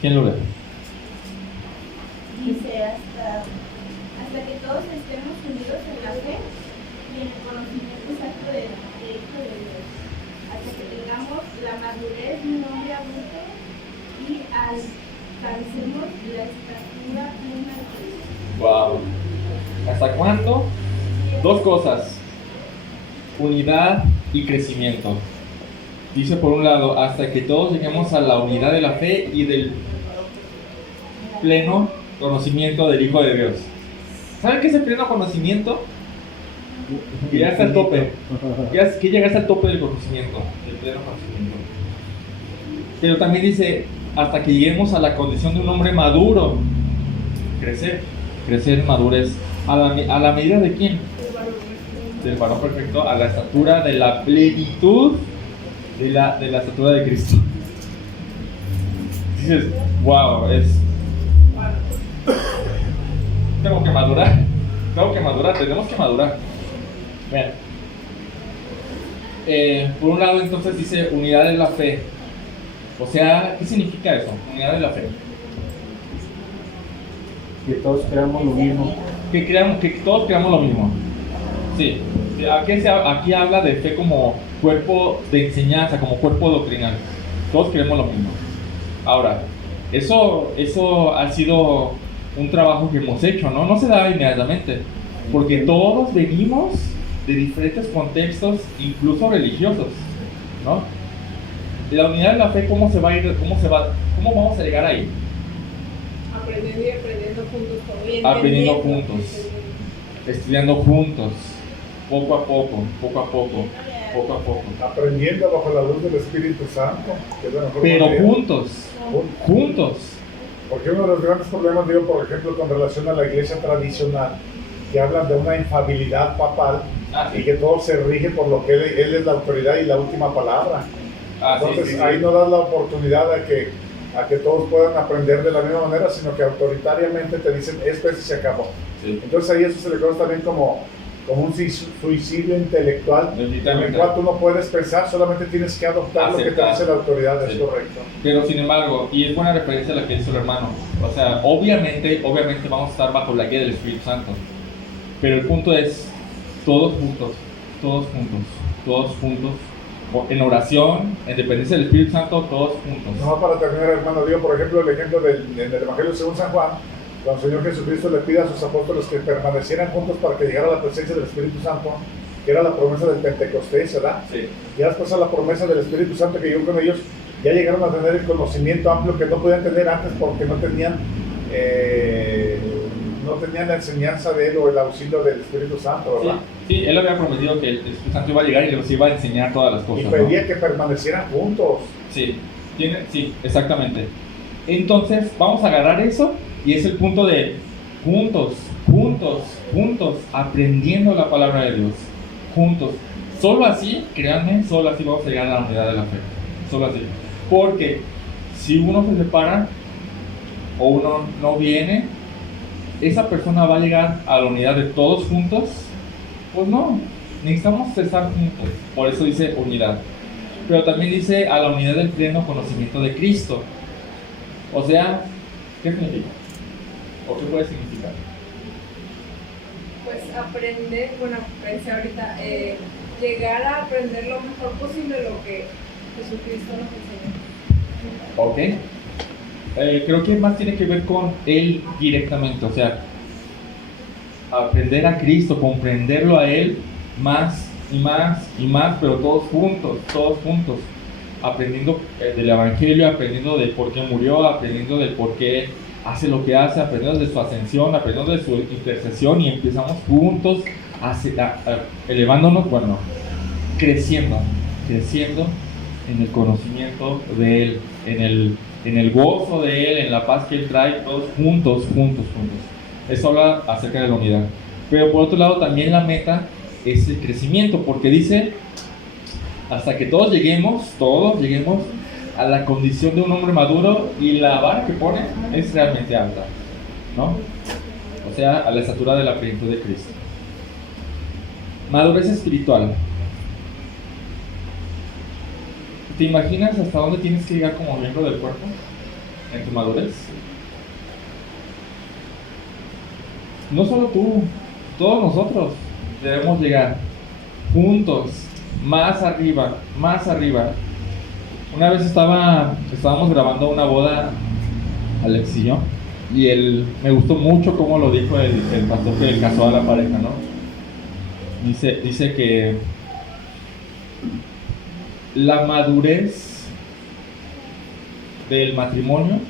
¿Quién lo lee? Dice hasta que todos estemos unidos en la fe y en el conocimiento exacto del Hijo de Dios, hasta que tengamos la madurez de un hombre adulto y alcancemos la estatura plena de Cristo. Wow. ¿Hasta cuánto? Dos cosas: unidad y crecimiento. Dice por un lado, hasta que todos lleguemos a la unidad de la fe y del pleno conocimiento del Hijo de Dios. ¿Saben qué es el pleno conocimiento? Que ya está al tope. Que llegas al tope del conocimiento, del pleno conocimiento. Pero también dice, hasta que lleguemos a la condición de un hombre maduro. Crecer en madurez. ¿A la medida de quién? Del varón perfecto, a la estatura de la plenitud de la estatura de Cristo. Dices, wow, tengo que madurar, tenemos que madurar. Vean. Por un lado, entonces dice unidad de la fe. O sea, ¿qué significa eso? Unidad de la fe. Que todos creamos lo mismo. Que todos creamos lo mismo. Sí. Aquí habla de fe como cuerpo de enseñanza, como cuerpo doctrinal. Todos creemos lo mismo. Ahora, eso ha sido un trabajo que hemos hecho, ¿no? No se da inmediatamente, porque todos venimos de diferentes contextos, incluso religiosos, ¿no? La unidad de la fe, ¿cómo vamos a llegar ahí? Aprendiendo y aprendiendo juntos todavía. Aprendiendo juntos, estudiando juntos, poco a poco. Aprendiendo bajo la luz del Espíritu Santo. Que es la mejor Pero manera. juntos. Porque uno de los grandes problemas, digo, por ejemplo, con relación a la iglesia tradicional, que hablan de una infalibilidad papal y que todo se rige por lo que él es la autoridad y la última palabra. Entonces ahí no das la oportunidad a que todos puedan aprender de la misma manera, sino que autoritariamente te dicen esto es y se acabó. Sí. Entonces ahí eso se le conoce también como un suicidio intelectual, en el cual tú no puedes pensar, solamente tienes que adoptar lo que te dice la autoridad, es correcto. Pero sin embargo, y es buena referencia a la que dice el hermano, o sea, obviamente vamos a estar bajo la guía del Espíritu Santo, pero el punto es todos juntos, en oración, en dependencia del Espíritu Santo, todos juntos. No, para terminar, hermano, digo, por ejemplo, el ejemplo en el Evangelio según San Juan, cuando el Señor Jesucristo le pide a sus apóstoles que permanecieran juntos para que llegara la presencia del Espíritu Santo, que era la promesa del Pentecostés, ¿verdad? Sí. Y después a la promesa del Espíritu Santo que llegó con ellos, ya llegaron a tener el conocimiento amplio que no podían tener antes porque no tenían no tenían la enseñanza de él o el auxilio del Espíritu Santo, ¿verdad? Sí, él había prometido que el Espíritu Santo iba a llegar y les iba a enseñar todas las Y cosas, pedía ¿no? que permanecieran juntos. Sí, sí, exactamente. Entonces, vamos a agarrar eso y es el punto de juntos, aprendiendo la palabra de Dios, juntos. Solo así, créanme, solo así vamos a llegar a la unidad de la fe. Solo así. Porque si uno se separa o uno no viene, esa persona va a llegar a la unidad de todos juntos. Pues no, necesitamos estar juntos. Por eso dice unidad. Pero también dice a la unidad del pleno conocimiento de Cristo. O sea, ¿qué significa? ¿O qué puede significar? Pues aprender, bueno, pensé ahorita, llegar a aprender lo mejor posible lo que Jesucristo nos enseñó. Ok. Creo que más tiene que ver con Él directamente, o sea, aprender a Cristo, comprenderlo a Él más y más y más, pero todos juntos, aprendiendo del Evangelio, aprendiendo de por qué murió, aprendiendo del por qué hace lo que hace, aprendiendo de su ascensión, aprendiendo de su intercesión, y empezamos juntos elevándonos, bueno, creciendo en el conocimiento de Él, en el gozo de Él, en la paz que Él trae, todos juntos. Eso habla acerca de la unidad. Pero por otro lado también la meta es el crecimiento, porque dice hasta que todos lleguemos a la condición de un hombre maduro, y la vara que pone es realmente alta, ¿no? O sea, a la estatura de la plenitud de Cristo. Madurez espiritual. ¿Te imaginas hasta dónde tienes que llegar como miembro del cuerpo en tu madurez? No solo tú, todos nosotros debemos llegar juntos, más arriba. Una vez estábamos grabando una boda, Alex y yo, y me gustó mucho cómo lo dijo el pastor que casó a la pareja, ¿no? Dice que la madurez del matrimonio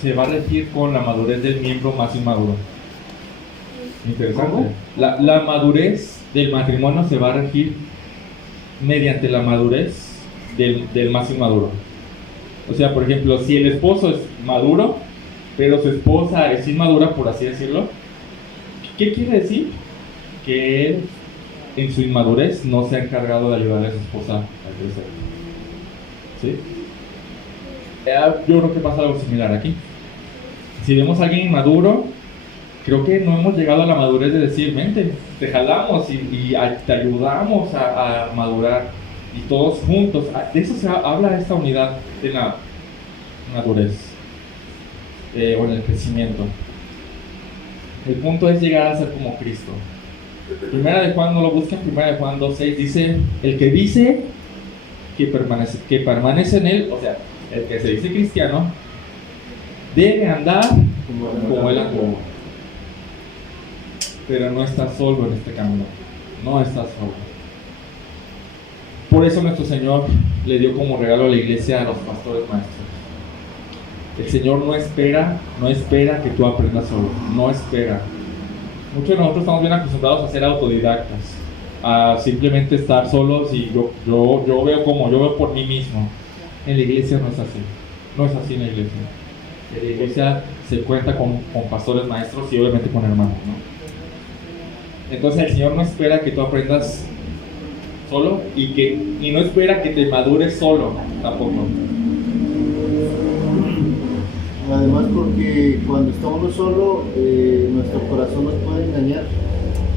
se va a regir con la madurez del miembro más inmaduro. Interesante. ¿Cómo? La madurez del matrimonio se va a regir mediante la madurez del más inmaduro. O sea, por ejemplo, si el esposo es maduro, pero su esposa es inmadura, por así decirlo, ¿qué quiere decir? Que él, en su inmadurez, no se ha encargado de ayudar a su esposa a crecer. ¿Sí? Yo creo que pasa algo similar aquí. Si vemos a alguien inmaduro, creo que no hemos llegado a la madurez de decir, vente, te jalamos y te ayudamos a madurar, y todos juntos. De eso se habla esta unidad de la madurez, o en el crecimiento. El punto es llegar a ser como Cristo. Primera de Juan, no lo busquen, Primera de Juan 2:6 dice, el que dice que permanece en él, o sea, el que se dice cristiano, debe andar como él actuó. Pero no estás solo en este camino, no estás solo. Por eso nuestro Señor le dio como regalo a la iglesia a los pastores maestros. El Señor no espera que tú aprendas solo, no espera. Muchos de nosotros estamos bien acostumbrados a ser autodidactas, a simplemente estar solos y yo veo por mí mismo. En la iglesia no es así en la iglesia. En la iglesia se cuenta con pastores maestros y obviamente con hermanos, ¿no? Entonces el Señor no espera que tú aprendas solo y no espera que te madures solo tampoco. Además, porque cuando estamos solos, nuestro corazón nos puede engañar.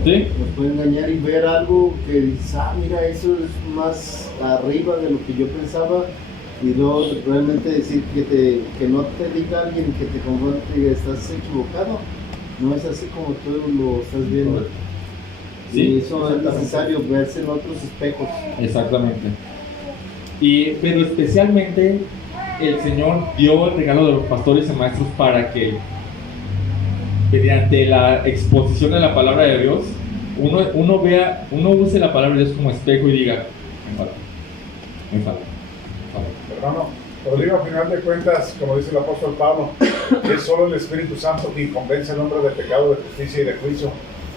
¿Sí? Nos puede engañar y ver algo que dices, mira, eso es más arriba de lo que yo pensaba, y luego realmente decir que no te diga alguien que te confronte que estás equivocado. No es así como tú lo estás viendo. Sí, y eso es necesario, verse en otros espejos. Exactamente. Pero especialmente el Señor dio el regalo de los pastores y maestros para que, mediante la exposición de la palabra de Dios, uno use la palabra de Dios como espejo y diga, me falta. Hermano, Pero digo, a final de cuentas, como dice el apóstol Pablo, es solo el Espíritu Santo quien convence al hombre de pecado, de justicia y de juicio,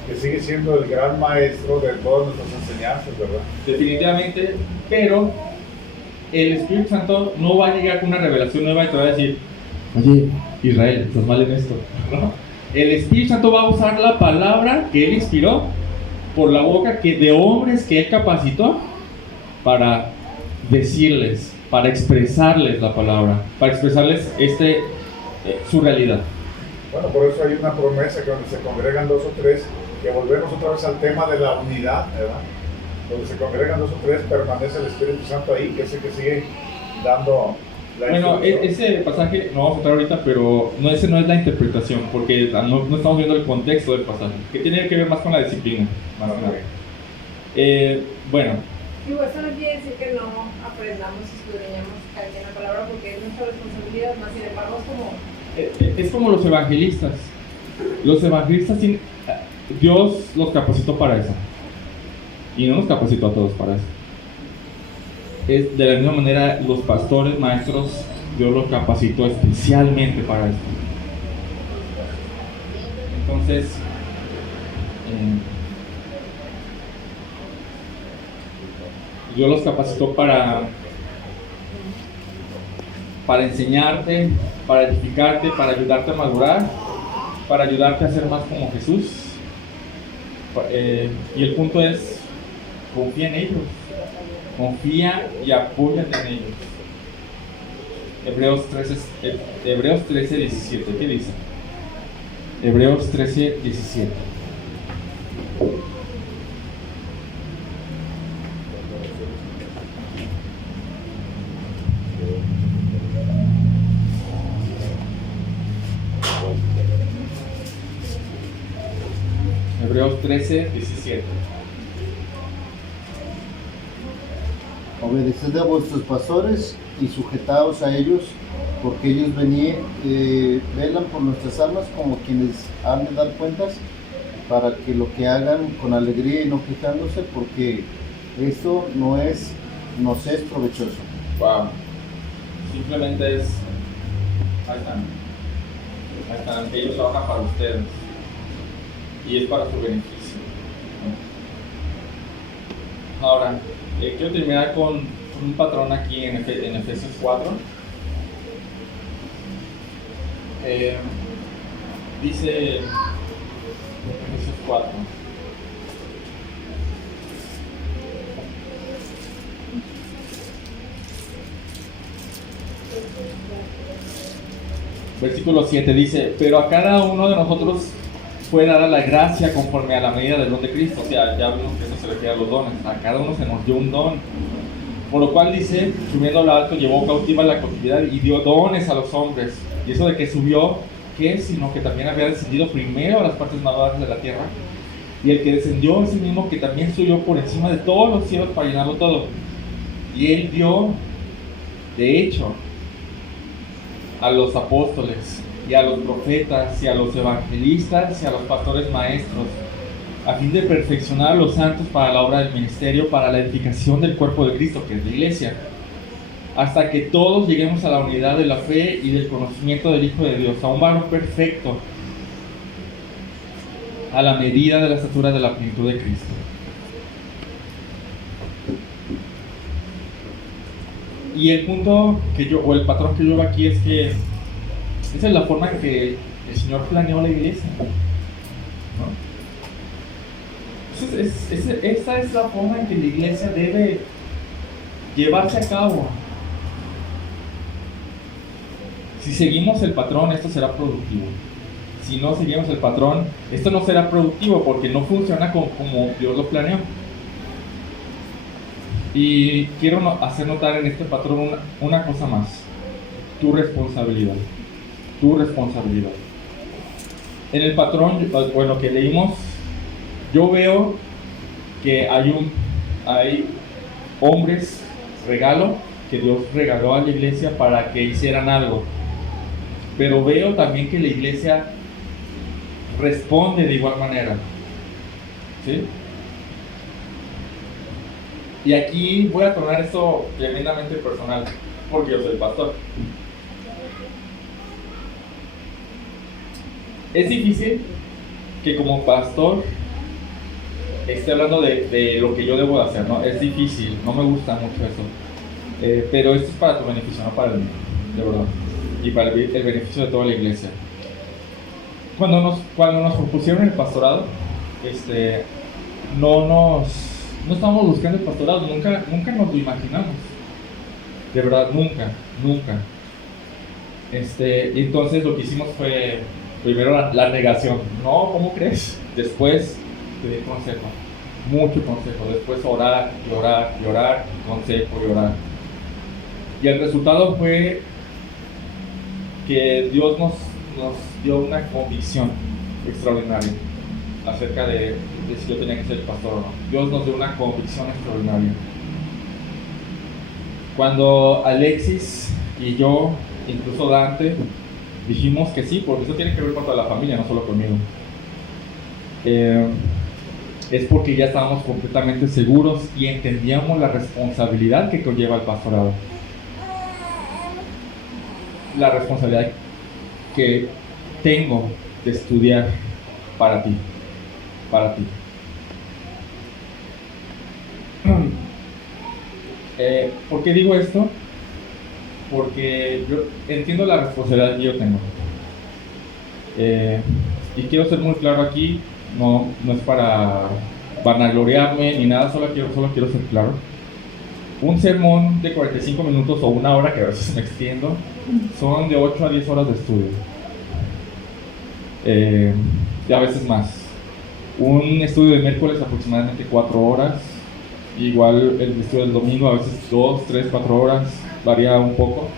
que sigue siendo el gran maestro de todas nuestras enseñanzas, ¿verdad? Definitivamente, pero el Espíritu Santo no va a llegar con una revelación nueva y te va a decir, oye, Israel, estás mal en esto, ¿no? El Espíritu Santo va a usar la palabra que Él inspiró por la boca de hombres que Él capacitó para decirles, para expresarles la palabra, para expresarles su realidad. Bueno, por eso hay una promesa que donde se congregan 2 o 3, que volvemos otra vez al tema de la unidad, ¿verdad? Donde se congregan 2 o 3, permanece el Espíritu Santo ahí, que es el que sigue dando la Bueno, ese pasaje no vamos a entrar ahorita, pero ese no es la interpretación, porque no estamos viendo el contexto del pasaje, que tiene que ver más con la disciplina, más que nada. Bueno. Digo, eso no quiere decir que no aprendamos y escudriñamos cada día la palabra, porque es nuestra responsabilidad, más sin embargo es como los evangelistas. Los evangelistas, Dios los capacitó para eso. Y no nos capacitó a todos para eso. Es de la misma manera, los pastores, maestros, Dios los capacitó especialmente para eso. Entonces, Dios los capacitó para enseñarte, para edificarte, para ayudarte a madurar, para ayudarte a ser más como Jesús. Y el punto es, confía en ellos, confía y apóyate en ellos. Hebreos 13, 17, ¿qué dice? Hebreos 13, 17. Hebreos 13, 17. Obedeced a vuestros pastores y sujetaos a ellos, porque ellos velan por nuestras almas como quienes han de dar cuentas, para que lo que hagan con alegría y no quejándose, porque esto nos es provechoso. Wow. Simplemente es, ahí están, ellos trabajan para ustedes y es para su beneficio. Ahora, quiero terminar con un patrón aquí en Efesios 4. Dice Efesios 4. Versículo 7 dice, pero a cada uno de nosotros fue dada la gracia conforme a la medida del don de Cristo. O sea, ya vimos que eso se refiere a los dones. A cada uno se nos dio un don. Por lo cual dice, subiendo a lo alto, llevó cautiva la cautividad y dio dones a los hombres. Y eso de que subió, ¿qué es? Sino que también había descendido primero a las partes más bajas de la tierra. Y el que descendió es el mismo que también subió por encima de todos los cielos para llenarlo todo. Y él dio, de hecho, a los apóstoles y a los profetas y a los evangelistas y a los pastores maestros, a fin de perfeccionar a los santos para la obra del ministerio, para la edificación del cuerpo de Cristo, que es la iglesia, hasta que todos lleguemos a la unidad de la fe y del conocimiento del Hijo de Dios, a un varón perfecto, a la medida de la estatura de la plenitud de Cristo. Y el punto o el patrón que yo veo aquí es que esa es la forma en que el Señor planeó la iglesia, ¿no? Esa es la forma en que la iglesia debe llevarse a cabo. Si seguimos el patrón, esto será productivo. Si no seguimos el patrón, esto no será productivo porque no funciona como Dios lo planeó. Y quiero hacer notar en este patrón una cosa más: tu responsabilidad. Tu responsabilidad. En el patrón, bueno, que leímos, yo veo que hay hombres regalo que Dios regaló a la iglesia para que hicieran algo. Pero veo también que la iglesia responde de igual manera. ¿Sí? Y aquí voy a tomar esto tremendamente personal. porque yo soy pastor. Es difícil que como pastor esté hablando de lo que yo debo de hacer, ¿no? Es difícil, no me gusta mucho eso. Pero esto es para tu beneficio, no para el mío, de verdad. Y para el beneficio de toda la iglesia. Cuando nos propusieron el pastorado, no estábamos buscando el pastorado, nunca nos lo imaginamos. De verdad, nunca. Entonces lo que hicimos fue primero la negación. No, ¿cómo crees? Después pedir consejo, mucho consejo. Después orar, consejo, orar. Y el resultado fue que Dios nos dio una convicción extraordinaria acerca de si yo tenía que ser el pastor o no. Dios nos dio una convicción extraordinaria. Cuando Alexis y yo, incluso Dante, dijimos que sí, porque eso tiene que ver con toda la familia, no solo conmigo, es porque ya estábamos completamente seguros y entendíamos la responsabilidad que conlleva el pastorado. La responsabilidad que tengo de estudiar para ti. ¿Por qué digo esto? Porque yo entiendo la responsabilidad que yo tengo. Y quiero ser muy claro aquí, no es para vanagloriarme ni nada, solo quiero ser claro. Un sermón de 45 minutos o una hora, que a veces me extiendo, son de 8 a 10 horas de estudio. Y a veces más. Un estudio de miércoles aproximadamente 4 horas. Igual el estudio del domingo a veces 2, 3, 4 horas. Varía un poco.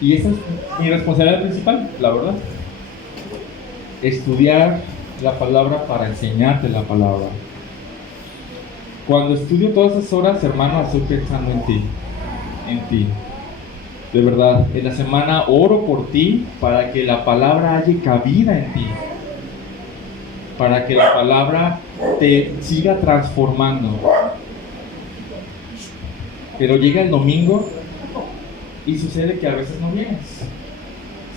Y esa es mi responsabilidad principal, la verdad. Estudiar la palabra para enseñarte la palabra. Cuando estudio todas esas horas, hermano, estoy pensando en ti. De verdad, en la semana oro por ti para que la palabra haya cabida en ti. Para que la palabra te siga transformando. Pero llega el domingo y sucede que a veces no vienes.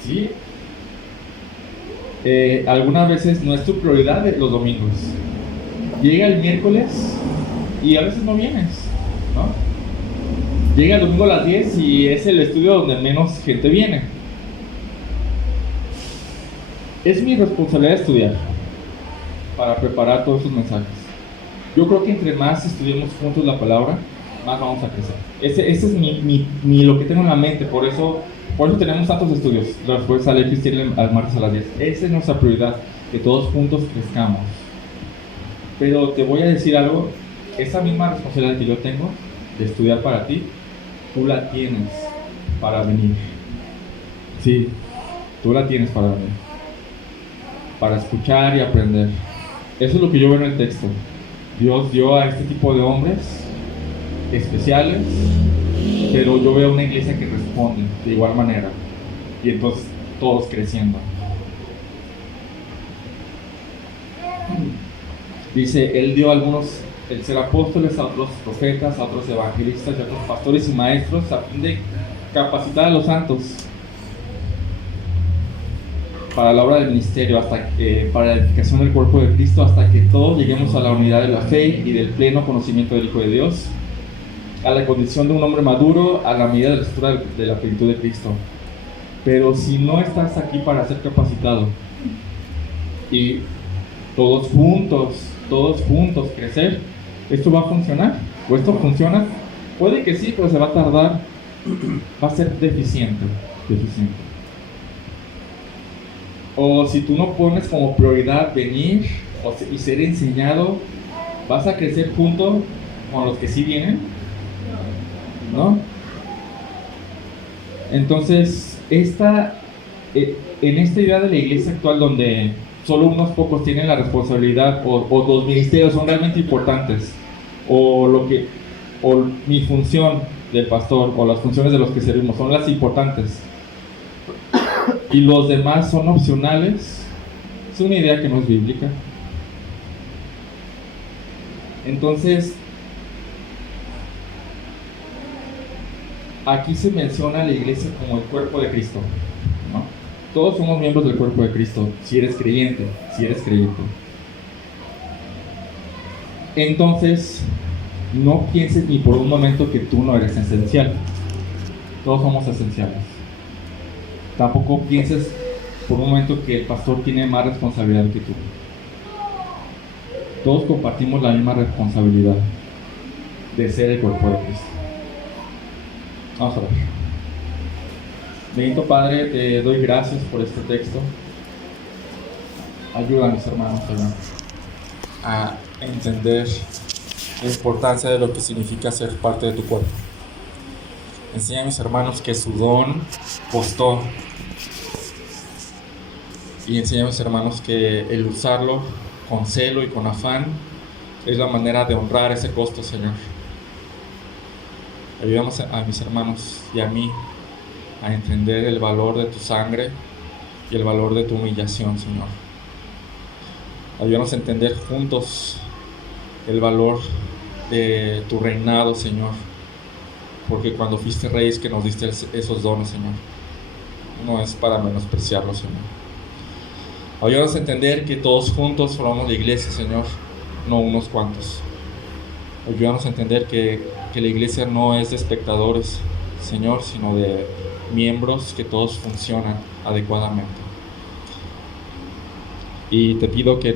¿Sí? Algunas veces no es tu prioridad los domingos. Llega el miércoles y a veces no vienes, ¿no? Llega el domingo a las 10 y es el estudio donde menos gente viene. Es mi responsabilidad estudiar para preparar todos esos mensajes. Yo creo que entre más estudiemos juntos la palabra, más vamos a crecer. Ese es lo que tengo en la mente, por eso tenemos tantos estudios. Después sale Cristian al martes a las 10. Esa es nuestra prioridad, que todos juntos crezcamos. Pero te voy a decir algo, esa misma responsabilidad que yo tengo de estudiar para ti, tú la tienes para venir. Sí, tú la tienes para venir. Para escuchar y aprender. Eso es lo que yo veo en el texto. Dios dio a este tipo de hombres especiales, pero yo veo una iglesia que responde de igual manera. Y entonces todos creciendo. Dice, Él dio a algunos el ser apóstoles, a otros profetas, a otros evangelistas y a otros pastores y maestros a fin de capacitar a los santos para la obra del ministerio, para la edificación del cuerpo de Cristo, hasta que todos lleguemos a la unidad de la fe y del pleno conocimiento del Hijo de Dios, a la condición de un hombre maduro, a la medida de la estatura de la plenitud de Cristo. Pero si no estás aquí para ser capacitado y todos juntos crecer, ¿esto va a funcionar? ¿O esto funciona? Puede que sí, pero se va a tardar, va a ser deficiente. O si tú no pones como prioridad venir y ser enseñado, ¿vas a crecer junto con los que sí vienen? ¿No? Entonces, en esta idea de la iglesia actual donde solo unos pocos tienen la responsabilidad o los ministerios son realmente importantes, o mi función del pastor o las funciones de los que servimos son las importantes y los demás son opcionales, es una idea que no es bíblica. Entonces aquí se menciona a la iglesia como el cuerpo de Cristo, ¿no? Todos somos miembros del cuerpo de Cristo, si eres creyente, Entonces, no pienses ni por un momento que tú no eres esencial. Todos somos esenciales. Tampoco pienses por un momento que el pastor tiene más responsabilidad que tú. Todos compartimos la misma responsabilidad de ser el cuerpo de Cristo. Vamos a ver. Bendito Padre, te doy gracias por este texto. Ayuda a mis hermanos, Señor, a entender la importancia de lo que significa ser parte de tu cuerpo. Enseña a mis hermanos que su don costó. Y enseña a mis hermanos que el usarlo con celo y con afán es la manera de honrar ese costo, Señor. Ayudamos a mis hermanos y a mí a entender el valor de tu sangre y el valor de tu humillación, Señor. Ayúdanos a entender juntos el valor de tu reinado, Señor, porque cuando fuiste rey es que nos diste esos dones, Señor. No es para menospreciarlo, Señor. Ayúdanos a entender que todos juntos formamos la iglesia, Señor, no unos cuantos. Ayúdanos a entender que la iglesia no es de espectadores, Señor, sino de miembros que todos funcionan adecuadamente. Y te pido que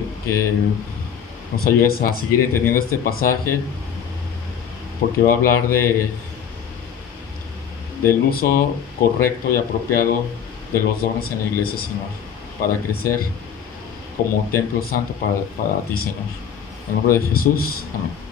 nos ayudes a seguir entendiendo este pasaje, porque va a hablar del uso correcto y apropiado de los dones en la iglesia, Señor, para crecer como templo santo para ti, Señor. En el nombre de Jesús, amén.